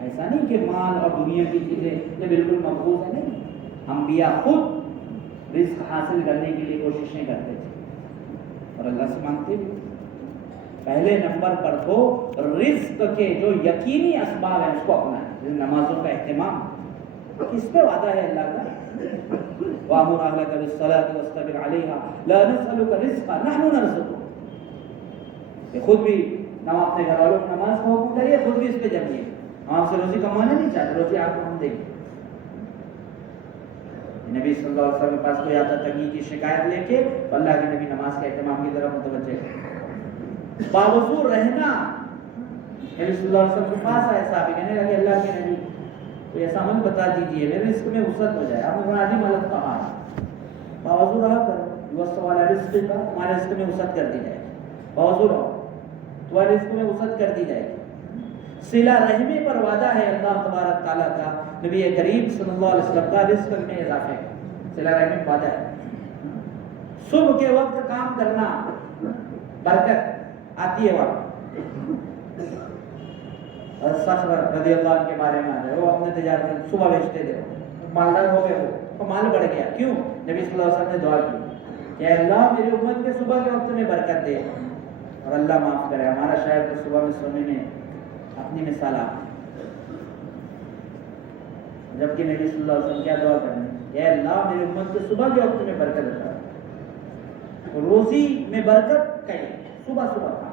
ایسا نہیں کہ مال اور دنیا کی چیزیں یہ بالکل مقبول ہے، نہیں، انبیاء خود رزق حاصل کرنے کے لیے کوششیں کرتے تھے اور اللہ سے مانگتے بھی۔ پہلے نمبر پر تو رزق کے جو یقینی اسباب ہیں اس کو اپنائیں، نمازوں کا اہتمام، کس پہ وعدہ ہے اللہ کا؟ وَأَمُرْ أَهْلَكَ بِالصَّلَاةِ وَاسْتَبِرْ عَلَيْهَا لَا نَسْأَلُكَ رِزْقًا نَحْنُ نَرْزُقُكَ۔ کہ خود بھی اپنے گھر والوں کی نماز کو حکم کریے، خود بھی اس پہ جمیے، ہم آپ سے روزی کمانا نہیں چاہتے، روزی آپ کو ہم دیں گے۔ نبی صلی اللہ علیہ وسلم کے پاس کوئی آتا تنگی کی شکایت لے کے، تو اللہ کے نبی نماز کے اہتمام کی طرف متوجہ ہے۔ باوضو رہنا، نبی صلی اللہ علیہ وسلم کے پاس آئے صحابی کہنے لگے اللہ کے نبی کوئی ایسا عمل بتا دیجیے میرے رزق میں وسعت ہو جائے، آپ نے عظیم حالت کہا ہے، باوضو رہا کر یوسف والا رزق کا ہمارے رزق میں وسعت کر دی جائے، باوضو رہو تمہارے رزق میں وسعت کر دی جائے۔ صلہ رحمی پر وعدہ ہے اللہ تبارک تعالیٰ کا، نبی کریم صلی اللہ علیہ وسلم کا رزق میں اضافے، صلہ رحمی پر وعدہ ہے۔ صبح کے وقت کام کرنا، برکت آتی ہے وقت۔ صخر رضی اللہ عنہ کے بارے میں آتا ہے، وہ اپنے تجارت صبح بیچتے تھے، مالدار ہو گئے وہ مال بڑھ گیا، کیوں؟ نبی صلی اللہ علیہ وسلم نے دعا کی کہ اللہ میری امت کے صبح کے وقت میں برکت دے اور اللہ معاف کرے۔ ہمارا شاعر کو صبح میں سونے میں اپنی مثال آپ، جبکہ نبی صلی اللہ علیہ وسلم کیا دعا کرنے، اے اللہ میری امت کے صبح کے وقت میں برکت عطا کرے، روزی میں برکت کہیں صبح صبح کا۔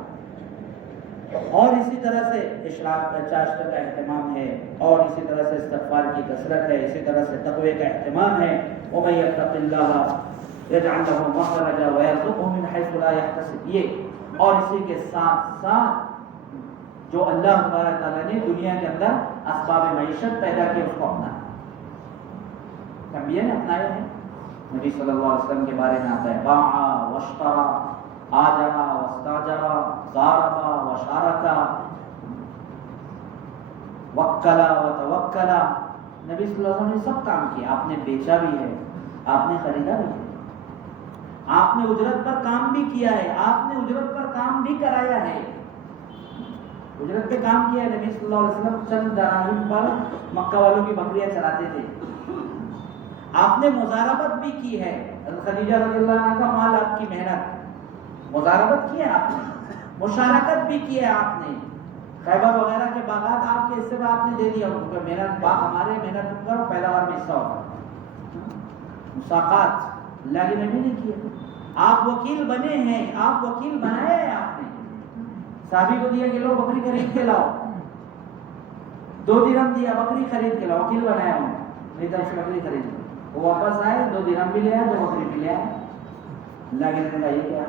اور اسی طرح سے اشراق کا چاشت کا اہتمام ہے، اور اسی طرح سے استغفار کی کثرت ہے، اسی طرح سے تقوی کا اہتمام ہے۔ وَمَن يَتَّقِ اللَّهَ يَجْعَلْ لَهُ مَخْرَجًا وَيَرْزُقْهُ مِنْ حَيْثُ لَا يَحْتَسِبُ، یہ اور اسی کے ساتھ ساتھ جو اللہ تبارک تعالیٰ نے دنیا کے اندر اسباب معیشت پیدا کی اس کو اپنا انبیاء نے اپنایا ہے۔ نبی صلی اللہ علیہ وسلم کے بارے میں آتا ہے باع واشترا، آجرا واستاجرا، ضاربا وشارکا، وکلا وتوکلا۔ نبی صلی اللہ علیہ وسلم نے سب کام کیا، آپ نے بیچا بھی ہے، آپ نے خریدا بھی ہے، آپ نے اجرت پر کام بھی کیا ہے، آپ نے اجرت پر کام بھی کرایا ہے، اجرت پہ کام کیا ہے۔ نبی صلی اللہ علیہ وسلم چند دراہم پر مکہ والوں کی بکریاں چراتے تھے، آپ نے مزاربت بھی کی ہے، خدیجہ رضی اللہ عنہ کا مال آپ کی محنت، مزاربت کی ہے آپ نے، مشارکت بھی کی ہے آپ نے، خیبر وغیرہ کے باغات آپ کے حصے میں آپ نے دے دیا، محنت باغ ہمارے محنت پر پیداوار میں حصہ ہوگا۔ مساقات اللہ کے نبی نے کیا، آپ وکیل بنے ہیں، آپ وکیل بنائے ہیں، آپ نے صحابی کو دیا کہ لو بکری خرید کے لاؤ، 2 درہم دیا بکری خرید کے لاؤ، وکیل بنایا ہوں میری طرف سے بکری خرید، وہ واپس آئے 2 درہم بھی لے آئے 2 بکری بھی لے آئے۔ اللہ کے نبی کا یہ کیا،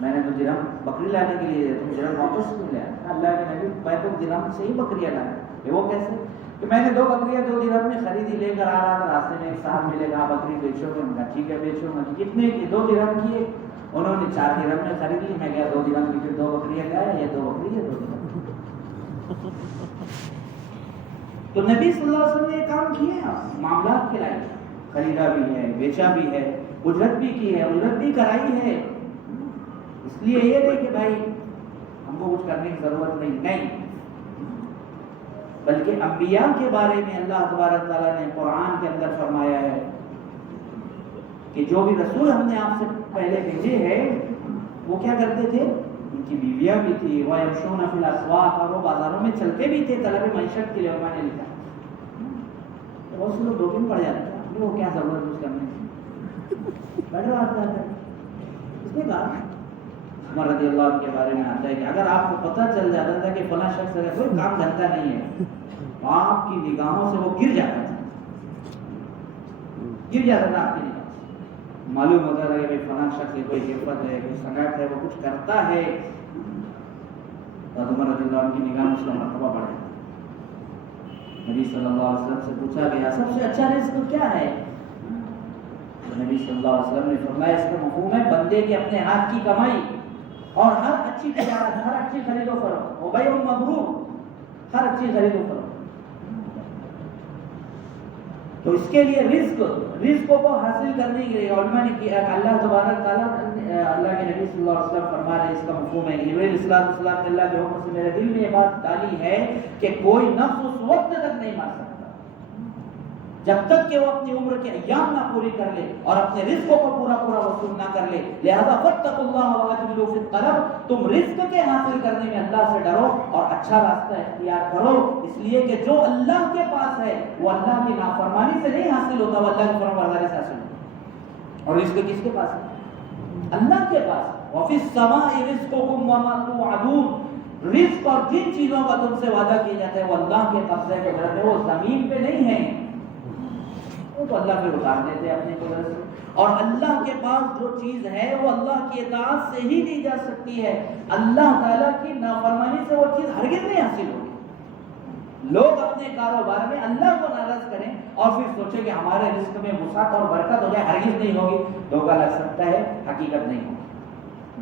میں نے 2 درہم بکری لانے کے لیے تم درہم واپس کیوں لے آئے؟ اللہ کے نبی میں تو درہم سے ہی بکریاں لائے، وہ کیسے کہ میں نے 2 بکریاں 2 درہم میں خریدی، لے کر آ رہا تھا، راستے میں ایک صاحب ملے گا بکری بیچو گے، میں ٹھیک ہے بیچو گا، کتنے کی 2 درہم کی، انہوں نے 4 درہم میں خرید لی، میں گیا 2 درہم کی، پھر 2 بکریاں گئے، یہ 2 بکری ہے 2 درہم۔ تو نبی صلی اللہ علیہ وسلم نے یہ کام کیے ہیں، معاملات کے لائے، خریدا بھی ہے، بیچا بھی ہے، اجرت بھی کی ہے، اجرت بھی کرائی ہے۔ اس لیے یہ نہیں کہ بھائی ہم کو کچھ کرنے کی ضرورت نہیں، بلکہ انبیاء کے بارے میں اللہ تبارک تعالیٰ نے قرآن کے اندر فرمایا ہے کہ جو بھی رسول ہم نے آپ سے پہلے بھیجے ہیں وہ کیا کرتے تھے، ان کی بیویاں بھی تھی، وَيَمْشُونَ فِي الْأَسْوَاقِ، اور وہ بازاروں میں چلتے بھی تھے طلب معیشت کے لیے، علماء نے لکھا۔ تو بہت سے لوگ دھوکے میں پڑ جاتے ہیں، وہ کیا ضرورت ہے اس کرنے کی، بیٹھ رہا آتا ہے۔ اس نے کہا عمر رضی اللہ عنہ کے بارے میں آتا ہے کہ اگر آپ کو پتہ چل جاتا تھا کہ فلاں شخص اگر کوئی کام دھندا نہیں ہے تو آپ کی نگاہوں سے وہ گر جاتا تھا، آپ کی نگاہوں سے معلوم ہوتا تھا کہ فلاں شخص کوئی حرفت ہے، کوئی صنعت ہے، وہ کچھ کرتا ہے، تو عمر رضی اللہ عنہ کی نگاہ میں اس کا مرتبہ بڑھ جاتا۔ نبی صلی اللہ علیہ وسلم سے پوچھا گیا سب سے اچھا رزق کیا ہے، تو نبی صلی اللہ علیہ وسلم نے فرمایا اس کا مفہوم ہے بندے کے اپنے ہاتھ کی کمائی، اور ہر اچھی تجارت، ہر اچھی خرید و فروخت، بیع مبرور، ہر اچھی خرید و فروخت. تو اس کے لیے رزق کو حاصل کرنے کے لیے علماء نے کیا، اللہ تبارک تعالیٰ اللہ کے نبی صلی اللہ علیہ وسلم فرما رہے ہیں، اس کا مفہوم ہے جبریل علیہ السلام نے اللہ کے حکم سے میرے دل میں یہ بات ڈالی ہے کہ کوئی نفس اس وقت تک نہیں مر سکتا جب تک کہ وہ اپنی عمر کے ایام نہ پوری کر لے اور اپنے رزقوں کو پورا وصول نہ کر لے. لہذا فاتقوا اللہ واجملوا فی الطلب، تم رزق کے حاصل کرنے میں اللہ سے ڈرو اور اچھا راستہ اختیار کرو، اس لیے کہ جو اللہ کے پاس ہے وہ اللہ کی نافرمانی سے نہیں حاصل ہوتا، وہ اللہ کی فرمانبرداری سے حاصل ہوتا. اور رزق کس کے پاس ہے؟ اللہ کے پاس. وفی السماء رزقکم وما توعدون، رزق اور جن چیزوں کا تم سے وعدہ کیا جاتا ہے وہ اللہ کے قبضے کے تحت ہے، وہ زمین پہ نہیں ہے، وہ تو اللہ پہ اتار دیتے ہیں اپنی قدرت سے. اور اللہ کے پاس جو چیز ہے وہ اللہ کی اطاعت سے ہی لی جا سکتی ہے، اللہ تعالیٰ کی نافرمانی سے وہ چیز ہرگز نہیں حاصل ہوگی. لوگ اپنے کاروبار میں اللہ کو ناراض کریں اور پھر سوچیں کہ ہمارے رزق میں وسعت اور برکت ہو جائے، ہرگز نہیں ہوگی. دھوکہ لگ سکتا ہے، حقیقت نہیں ہوگی.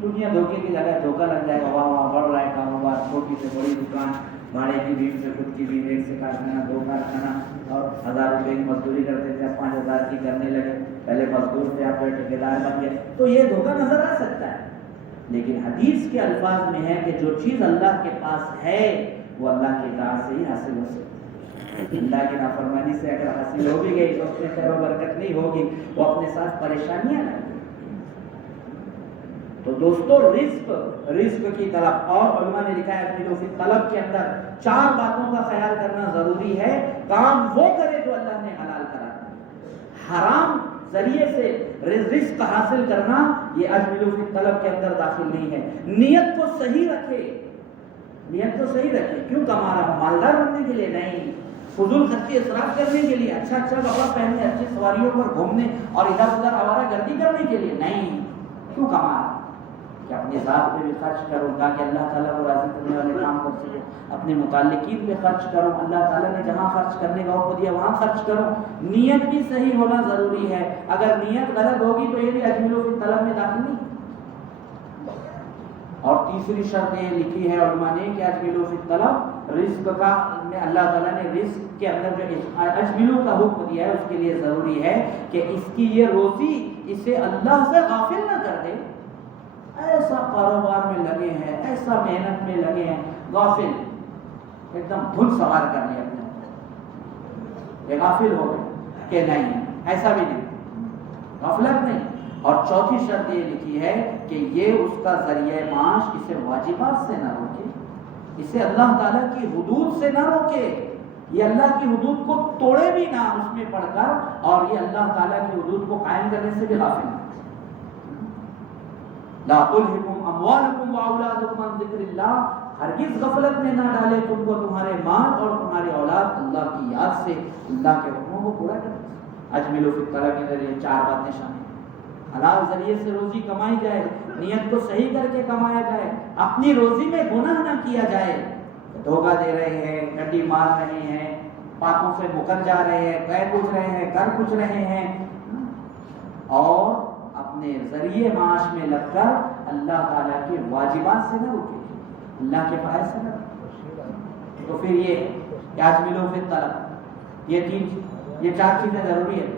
دنیا دھوکے کی جگہ دھوکہ لگ جائے گا، واہ بڑھ رہا ہے کاروبار، چھوٹی سے بڑی دکان، بھاڑے کی بھیڑ سے خود کی بھیڑ، ایک سے کارخانہ، دو کارخانہ، اور 1000 روپے کی مزدوری کرتے تھے، 5000 کی کرنے لگے. پہلے مزدور تھے، آپ ٹھیکیدار بن گئے. تو یہ دھوکہ نظر آ سکتا ہے، لیکن حدیث کے الفاظ میں ہے کہ جو چیز اللہ کے پاس ہے وہ اللہ کی اطاعت سے ہی حاصل ہو سکتی ہے. اللہ کی نافرمانی سے اگر حاصل ہو بھی گئی تو اس میں خیر و برکت نہیں ہوگی، وہ اپنے ساتھ پریشانیاں لائیں. تو دوستو رزق کی طلب، اور علماء نے لکھا ہے کہ طلب کے اندر 4 باتوں کا خیال کرنا ضروری ہے. کام وہ کرے جو اللہ نے حلال کرا، حرام ذریعے سے رزق حاصل کرنا یہ اجملوا فی الطلب کے اندر داخل نہیں ہے. نیت کو صحیح رکھے، کیوں کما رہا ہوں؟ مالدار بننے کے لیے نہیں، فضول خرچی اسراف کرنے کے لیے، اچھا کپڑا پہننے، اچھی سواریوں پر گھومنے اور ادھر ادھر آوارہ گردی کرنے کے لیے نہیں. کیوں کما رہا؟ کہ اپنے ذات پہ بھی خرچ کروں تاکہ اللہ تعالیٰ کو راضی کرنے والے کام کر سکے. اپنے متعلقین پہ خرچ کروں، اللہ تعالیٰ نے جہاں خرچ کرنے کا حکم دیا وہاں خرچ کروں. نیت بھی صحیح ہونا ضروری ہے. اگر نیت غلط ہوگی تو یہ بھی اجملوا فی الطلب میں داخل نہیں. اور تیسری شرط یہ لکھی ہے علماء نے کہ اجملوا فی الطلب، رزق کا اللہ تعالیٰ نے رزق کے اندر جو اجملوا کا حکم دیا ہے اس کے لیے ضروری ہے کہ اس کی یہ روزی اسے اللہ سے غافل نہ کر دے. ایسا کاروبار میں لگے ہیں، ایسا محنت میں لگے ہیں، غافل ایک دم دھن سوار کر لیا اپنے، یہ غافل ہو گئے کہ نہیں، ایسا بھی نہیں، غفلت نہیں. اور چوتھی شرط یہ لکھی ہے کہ یہ اس کا ذریعہ معاش اسے واجبات سے نہ روکے، اسے اللہ تعالیٰ کی حدود سے نہ روکے، یہ اللہ کی حدود کو توڑے بھی نہ اس میں پڑھ کر، اور یہ اللہ تعالیٰ کی حدود کو قائم کرنے سے بھی غافل نہ. لا تلہکم اموالکم واولادکم عن ذکر اللہ، ہرگز غفلت میں نہ ڈالے تم کو تمہارے مال اور تمہاری اولاد اللہ کی یاد سے، اللہ کے حکموں کو پورا کرنے سے. اجملوا فی الطلب کے ذریعے 4 باتیں شامل ہیں. حلال ذریعے سے روزی کمائی جائے، نیت کو صحیح کر کے کمایا جائے، اپنی روزی میں گناہ نہ کیا جائے. دھوکہ دے رہے ہیں، گڈی مار رہے ہیں، پاپوں سے مکر جا رہے ہیں، قید کچھ رہے ہیں، گھر کچھ رہے ہیں، اور اپنے ذریعے معاش میں لگ کر اللہ تعالیٰ کے واجبات سے نہ رکے، اللہ کے فرائض سے نہ رکے. تو پھر یہ اجملوا فی الطلب، یہ 4 چیزیں ضروری ہیں.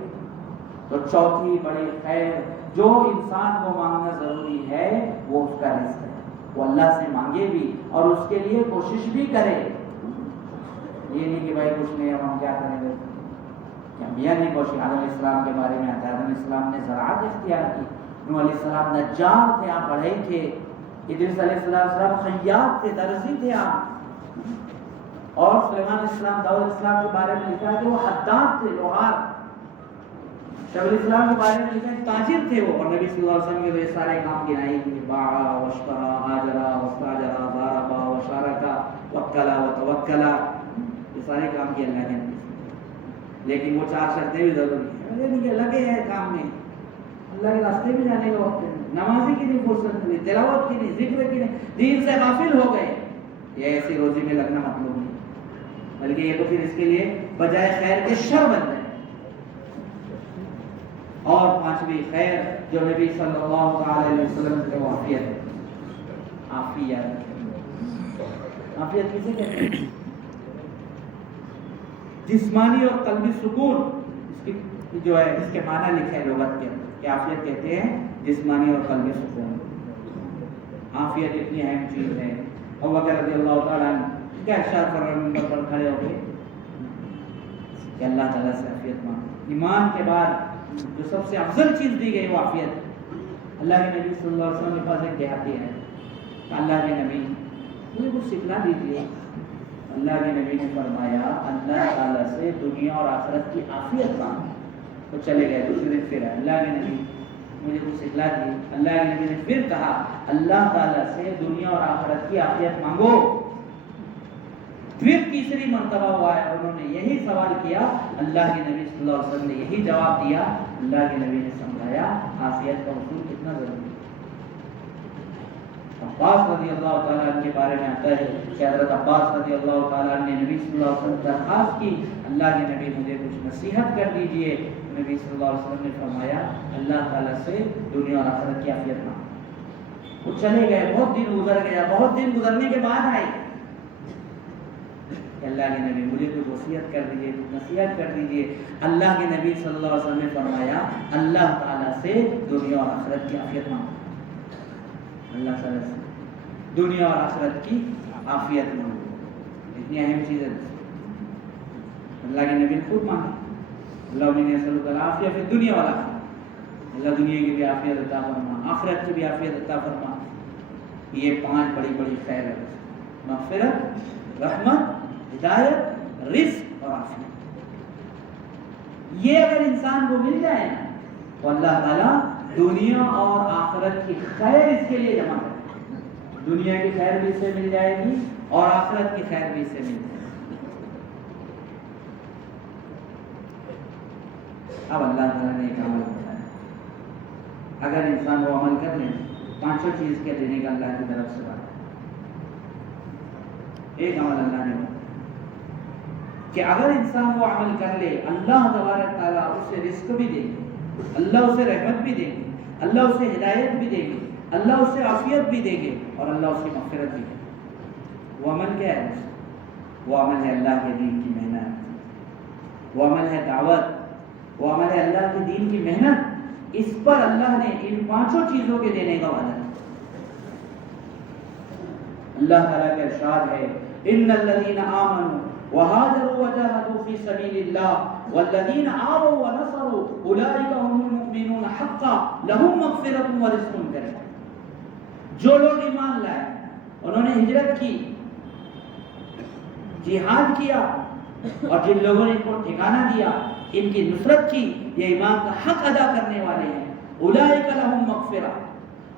تو چوتھی بڑی خیر جو انسان کو مانگنا ضروری ہے وہ اس کا رزق ہے. وہ اللہ سے مانگے بھی اور اس کے لیے کوشش بھی کرے. یہ نہیں کہ بھائی کچھ نہیں اب ہم کیا کریں گے. انبیاء نے کوشش، آدم علیہ السلام کے بارے میں آتا ہے، آدم علیہ السلام نے زراعت اختیار کی، نوح علیہ السلام نجار تھے، آپ بڑھئی تھے، ادریس علیہ السلام خیاط تھے، درزی تھے آپ، اور سلیمان علیہ السلام، داؤد علیہ السلام کے بارے میں لکھا ہے کہ وہ حداد تھے، لوہار. شعیب علیہ السلام کے بارے میں لکھا ہے تاجر تھے وہ، اور نبی صلی اللہ علیہ وسلم کے یہ سارے کام گنائے کہ باع واشترى هاجر واستاجر ضرب وشارك وکل وتوکل، یہ سارے کام کیے اللہ نے. لیکن وہ 4 شرطیں بھی ضروری ہیں. نہیں کہ لگے ہیں کام میں، اللہ کے راستے میں جانے کا وقت نہیں، نمازی کی نہیں فرصت نہیں، تلاوت کی نہیں، ذکر کی نہیں، دین سے غافل ہو گئے. یہ ایسی روزی میں لگنا مطلوب نہیں، بلکہ یہ تو پھر اس کے لیے بجائے خیر کے شر بن جائے. اور 5ویں خیر جو نبی صلی اللہ علیہ وسلم سے واقعیت ہے، عافیت، عافیت کسے کہتے ہیں؟ جسمانی اور قلبی سکون، اس کی جو ہے اس کے معنی لکھے لغت کے کہ عافیت کہتے ہیں جسمانی اور قلبی سکون۔ عافیت اتنی اہم چیز ہے۔ ابو بکر رضی اللہ تعالیٰ عنہ کیا ارشاد فرمایا منبر پر کھڑے ہو گئے کہ اللہ تعالیٰ سے عافیت مانگو۔ ایمان کے بعد جو سب سے افضل چیز دی گئی وہ عافیت۔ اللہ کے نبی صلی اللہ علیہ وسلم کے پاس ایک دیہاتی ہے، اللہ کے نبی مجھے کچھ سکھلا دیجیے۔ اللہ کے نبی نے فرمایا اللہ تعالیٰ سے دنیا اور آخرت کی عافیت مانگو۔ تو چلے گئے، دوسرے دن پھر اللہ کے نبی مجھے کچھ سکھلا دیجیے۔ اللہ کے نبی نے پھر کہا اللہ تعالیٰ سے دنیا اور آخرت کی عافیت مانگو۔ پھر تیسری مرتبہ ہوا ہے، انہوں نے یہی سوال کیا، اللہ کے نبی صلی اللہ علیہ وسلم نے یہی جواب دیا۔ اللہ کے نبی نے سمجھایا عافیت کا حصول کتنا ضروری ہے۔ عباس رضی اللہ تعالیٰ عنہ کے بارے میں آتا ہے کہ حضرت عباس رضی اللہ تعالیٰ عنہ نے نبی صلی اللہ علیہ وسلم درخواست کی اللہ کے نبی مجھے کچھ نصیحت کر دیجئے۔ نبی صلی اللہ علیہ وسلم نے فرمایا اللہ تعالیٰ سے دنیا اور آخرت کی عافیت مانگو۔ وہ چلے گئے، بہت دن گزر گیا، بہت دن گزرنے کے بعد آئے اللہ کے نبی مجھے کوئی وصیت کر دیجئے، کچھ نصیحت کر دیجئے۔ اللہ کے نبی صلی اللہ علیہ وسلم نے فرمایا اللہ تعالیٰ سے دنیا اور آخرت کی عافیت مانگو۔ اللہ تعالیٰ سے دنیا اور آخرت کی عافیت مانگو، اتنی اہم چیز ہے۔ اللہ کے نبی نے خود مانگا اللہم انی اسألک العافیہ فی الدنیا والآخرہ، اللہ دنیا کی بھی عافیت عطا فرما، آخرت کی بھی عافیت عطا فرما۔ یہ 5 بڑی بڑی خیر ہے، مغفرت، رحمت، ہدایت، رزق اور عافیت۔ یہ اگر انسان کو مل جائے نا تو اللہ تعالیٰ دنیا اور آخرت کی خیر اس کے لیے جمع کرے۔ دنیا کی خیر بھی اس سے مل جائے گی اور آخرت کی خیر بھی اس سے مل جائے گی۔ اب اللہ تعالیٰ نے ایک عمل بتایا، اگر انسان وہ عمل کر لے 5 چیز کے دینے کا اللہ کی طرف سے بات ہے۔ ایک عمل اللہ نے بتایا کہ اگر انسان وہ عمل کر لے اللہ تبارک تعالیٰ اسے رزق بھی دے گے، اللہ اسے رحمت بھی دے گے، اللہ اسے ہدایت بھی دے گے، اللہ اسے عافیت بھی دے گے اور اللہ اس کی مغفرت بھی دے گے۔ وہ عمل کیا ہے؟ وہ عمل ہے اللہ کے دین کی محنت، وہ عمل ہے دعوت، وہ عمل ہے اللہ کے دین کی محنت۔ اس پر اللہ نے ان 5 چیزوں کے دینے کا وعدہ کیا۔ اللہ تعالیٰ کا ارشاد ہے ان الذین آمنوا وهاجروا وجاهدوا في سبيل الله والذين آووا ونصروا اولئک هم المؤمنون حقا لهم مغفرة ورزق کریم۔ جو لوگ ایمان لائے، انہوں نے ہجرت کی، جہاد کیا، اور جن لوگوں نے ان کو ٹھکانہ دیا، ان کی نصرت کی، یہ ایمان کا حق ادا کرنے والے ہیں۔ اولئک لهم مغفرة،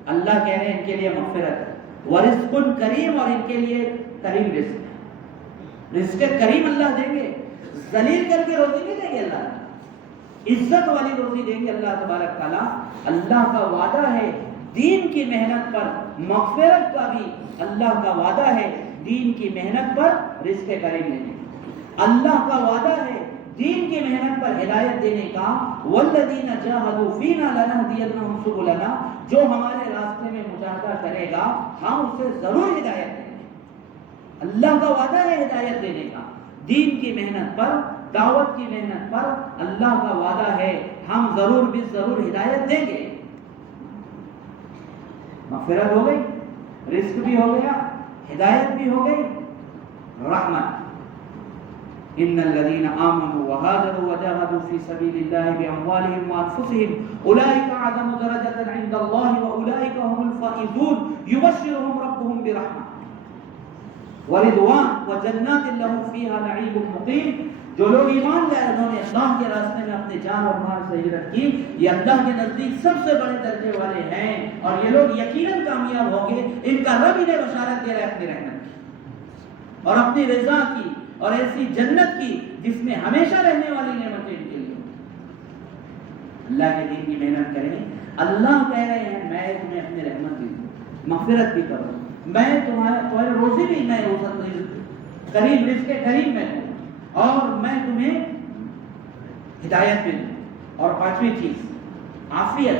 اللہ کہہ رہے ہیں ان کے لیے مغفرت، ورزق کریم، اور ان کے لیے کریم رزق، رزق کریم اللہ دیں گے، ذلیل کر کے روزی نہیں دیں گے، اللہ عزت والی روزی دیں گے اللہ تبارک تعالیٰ۔ اللہ کا وعدہ ہے دین کی محنت پر مغفرت کا بھی، اللہ کا وعدہ ہے دین کی محنت پر رزق کریم دینے کا، اللہ کا وعدہ ہے دین کی محنت پر ہدایت دینے کا۔ والذین جاہدوا فینا لنہدینہم سبلنا، جو ہمارے راستے میں مجاہدہ کرے گا ہم اسے ضرور ہدایت دیں گے۔ اللہ کا وعدہ ہے ہدایت دینے کا، دین کی محنت پر، دعوت کی محنت پر اللہ کا وعدہ ہے ہم ضرور بھی ضرور ہدایت دیں گے۔ مغفرت ہو گئی، رزق بھی ہو گیا، ہدایت بھی ہو گئی، رحمت۔ ان الذين آمنوا وهاجروا وجاهدوا في سبيل الله بأموالهم وأنفسهم أولئك أعظم درجة عند الله وأولئك هم الفائزون يبشرهم ربهم برحمة ورضوان وجنات لهم فيها نعيم مقيم۔ جو لوگ ایمان لائے، انہوں نے اللہ کے راستے میں اپنے جان اور مال سے ہجرت کی، یہ اللہ کے نزدیک سب سے بڑے درجے والے ہیں، اور یہ لوگ یقیناً کامیاب ہوں گے۔ ان کا رب انہیں بشارت دے رہا ہے اپنی رحمت کی اور اپنی رضا کی اور ایسی جنت کی جس میں ہمیشہ رہنے والی نعمتیں ان کے لیے۔ اللہ کے دین کی محنت کریں، اللہ کہہ رہے ہیں میں تمہیں اپنی رحمت بھی دوں، مغفرت بھی کروں، میں تمہارے روزی بھی میں قریب رزق قریب میں دوں، اور میں تمہیں ہدایت بھی دوں۔ اور 5ویں چیز عافیت۔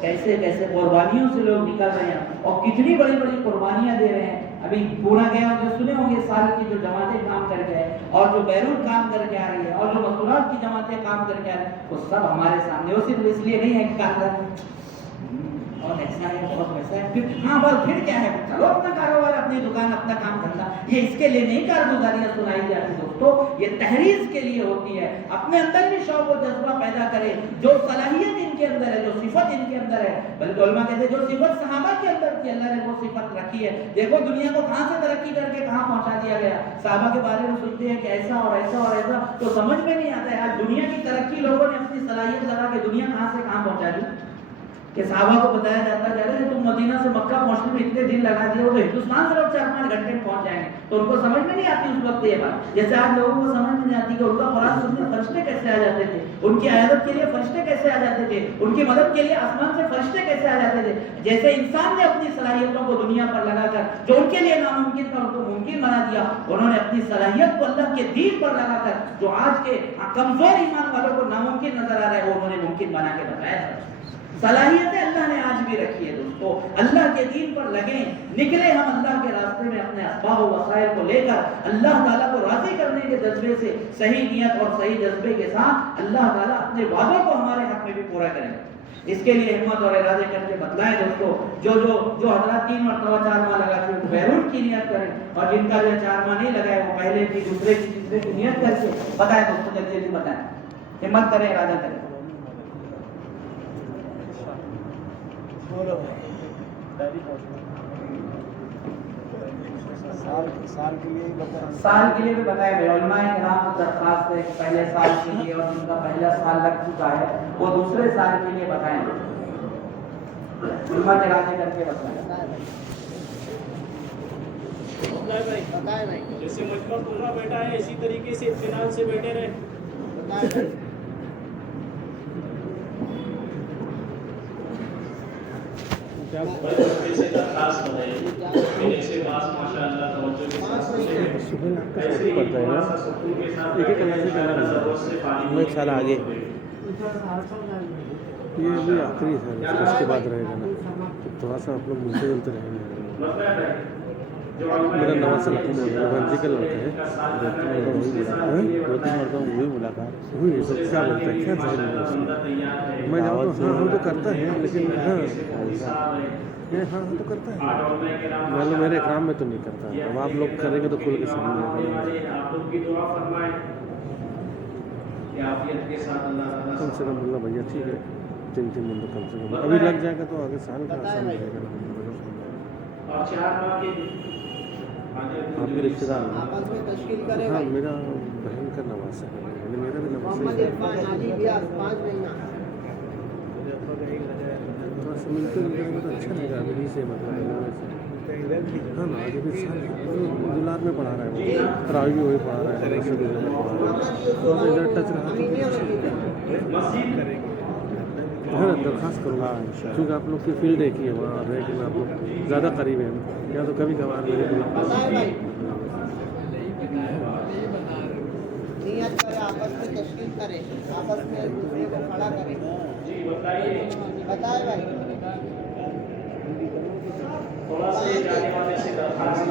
کیسے کیسے قربانیوں سے لوگ نکل رہے ہیں اور کتنی بڑی بڑی قربانیاں دے رہے ہیں. ابھی پورا گیا جو سنے ہوں گے سال کی جو جماعتیں کام کر کے آئے اور جو بیرون کام کر کے آ رہی ہے اور جو مسئولات کی جماعتیں کام کر کے آ رہی ہیں وہ سب ہمارے سامنے. وہ صرف اس لیے نہیں ہے کہ اور ایسا ہے بہت ویسا ہے پھر کیا ہے چلو اپنا کاروبار اپنی دکان اپنا کام دھندا. یہ اس کے لیے نہیں کارگزاریاں سنائی جاتی دوستو, یہ تحریض کے لیے ہوتی ہے. اپنے اندر بھی شوق و جذبہ پیدا کرے جو صلاحیت ان کے اندر ہے جو صفت ان کے اندر ہے. بلکہ علماء کہتے ہیں جو صفت صحابہ کے اندر تھی اللہ نے وہ صفت رکھی ہے. دیکھو دنیا کو کہاں سے ترقی کر کے کہاں پہنچا دیا گیا. صحابہ کے بارے میں سنتے ہیں کہ ایسا اور ایسا اور ایسا تو سمجھ میں نہیں آتا ہے. آج دنیا کی ترقی لوگوں نے اپنی صلاحیت لگا کے دنیا کہاں سے کہاں پہنچا دی کہ صحابہ کو بتایا جاتا ہے تم مدینہ سے مکہ پہنچنے میں اتنے دن لگا دیے وہ ہندوستان سے لوگ 4-5 گھنٹے میں پہنچ جائیں گے. تو ان کو سمجھ میں نہیں آتی اس وقت یہ بات. جیسے آج لوگوں کو سمجھ میں نہیں آتی کہ ان کا قرآن سننے فرشتے کیسے آ جاتے تھے, ان کی عیادت کے لیے فرشتے کیسے آ جاتے تھے, ان کی مدد کے لیے آسمان سے فرشتے کیسے آ جاتے تھے. جیسے انسان نے اپنی صلاحیتوں کو دنیا پر لگا کر جو ان کے لیے ناممکن تھا ان کو ممکن بنا دیا, انہوں نے اپنی صلاحیت کو اللہ کے دین پر لگا کر جو آج کے کمزور ایمان والوں کو ناممکن نظر آ رہا ہے وہ انہوں نے ممکن بنا کے بتایا. صلاحیتیں اللہ نے آج بھی رکھی ہے دوستو. اللہ کے دین پر لگیں, نکلے ہم اللہ کے راستے میں اپنے اسباب و وسائل کو لے کر اللہ تعالیٰ کو راضی کرنے کے جذبے سے صحیح نیت اور صحیح جذبے کے ساتھ اللہ تعالیٰ اپنے وعدوں کو ہمارے حق میں بھی پورا کریں. اس کے لیے ہمت اور ارادے کر کے بتلائیں دوستو. جو حضرات 3 مرتبہ 4 ماہ لگا کے بیرون کی نیت کریں اور جن کا جو 4 ماہ نہیں لگائے وہ پہلے کی دوسرے کی تیسرے کی نیت کر کے بتائیں دوستو. جلدی جلدی بتائیں, ہمت کریں, ارادہ کریں. سال کے لیے بھی بتائیں. علماء کرام کی درخواست ہے کہ پہلے سال کے لیے اور جن کا پہلا سال لگ چکا ہے وہ دوسرے سال کے لیے بتائیں. علماء ارادے کر کے بتائیں. جیسے مجھ پر پورا بیٹھا ہے اسی طریقے سے اطمینان سے بیٹھے رہے. سال آگے یہ ابھی آخری ہے, اس کے بعد رہے گا نا تھوڑا سا آپ لوگ ملتے جلتے رہیں گے. میرا نواز سلطان ورزیکل لڑکا ہے, 2-3 مرتبہ وہی ملاقات ہوئی. سب کیا بولتا ہے کیا ظاہر میں جاؤں تو ہاں تو کرتا ہے لیکن ہاں تو کرتا ہے مطلب میرے اکرام میں تو نہیں کرتا. اب آپ لوگ کریں گے تو کھل کے سامنے کم سے کم اللہ بھیا ٹھیک ہے 3 نمبر کم سے کم ابھی لگ جائے گا تو آگے سال کا آسان رہے گا. آپ کے رشتے دار ہاں میرا بہن کا نواز ہے, میرا بھی نواز ہے. ملتے ملتے تو اچھا رہے گا. ابھی سے مطلب ہاں نا آگے بھی دولار میں پڑھا رہا ہے, وہ تراویح بھی وہی پڑھا رہا ہے, تو ادھر ٹچ رہا تو درخواست کروں گا کیونکہ آپ لوگ کی فیلڈ ایک ہی ہے وہاں رہے کہ آپ لوگ زیادہ قریب ہیں یا تو کبھی کبھار میرے ملاقات آپس میں تشکیل کرے, آپس میں دوسرے کو کھڑا کرے. بتائے بھائی تھوڑا سا جانے والے سے درخواست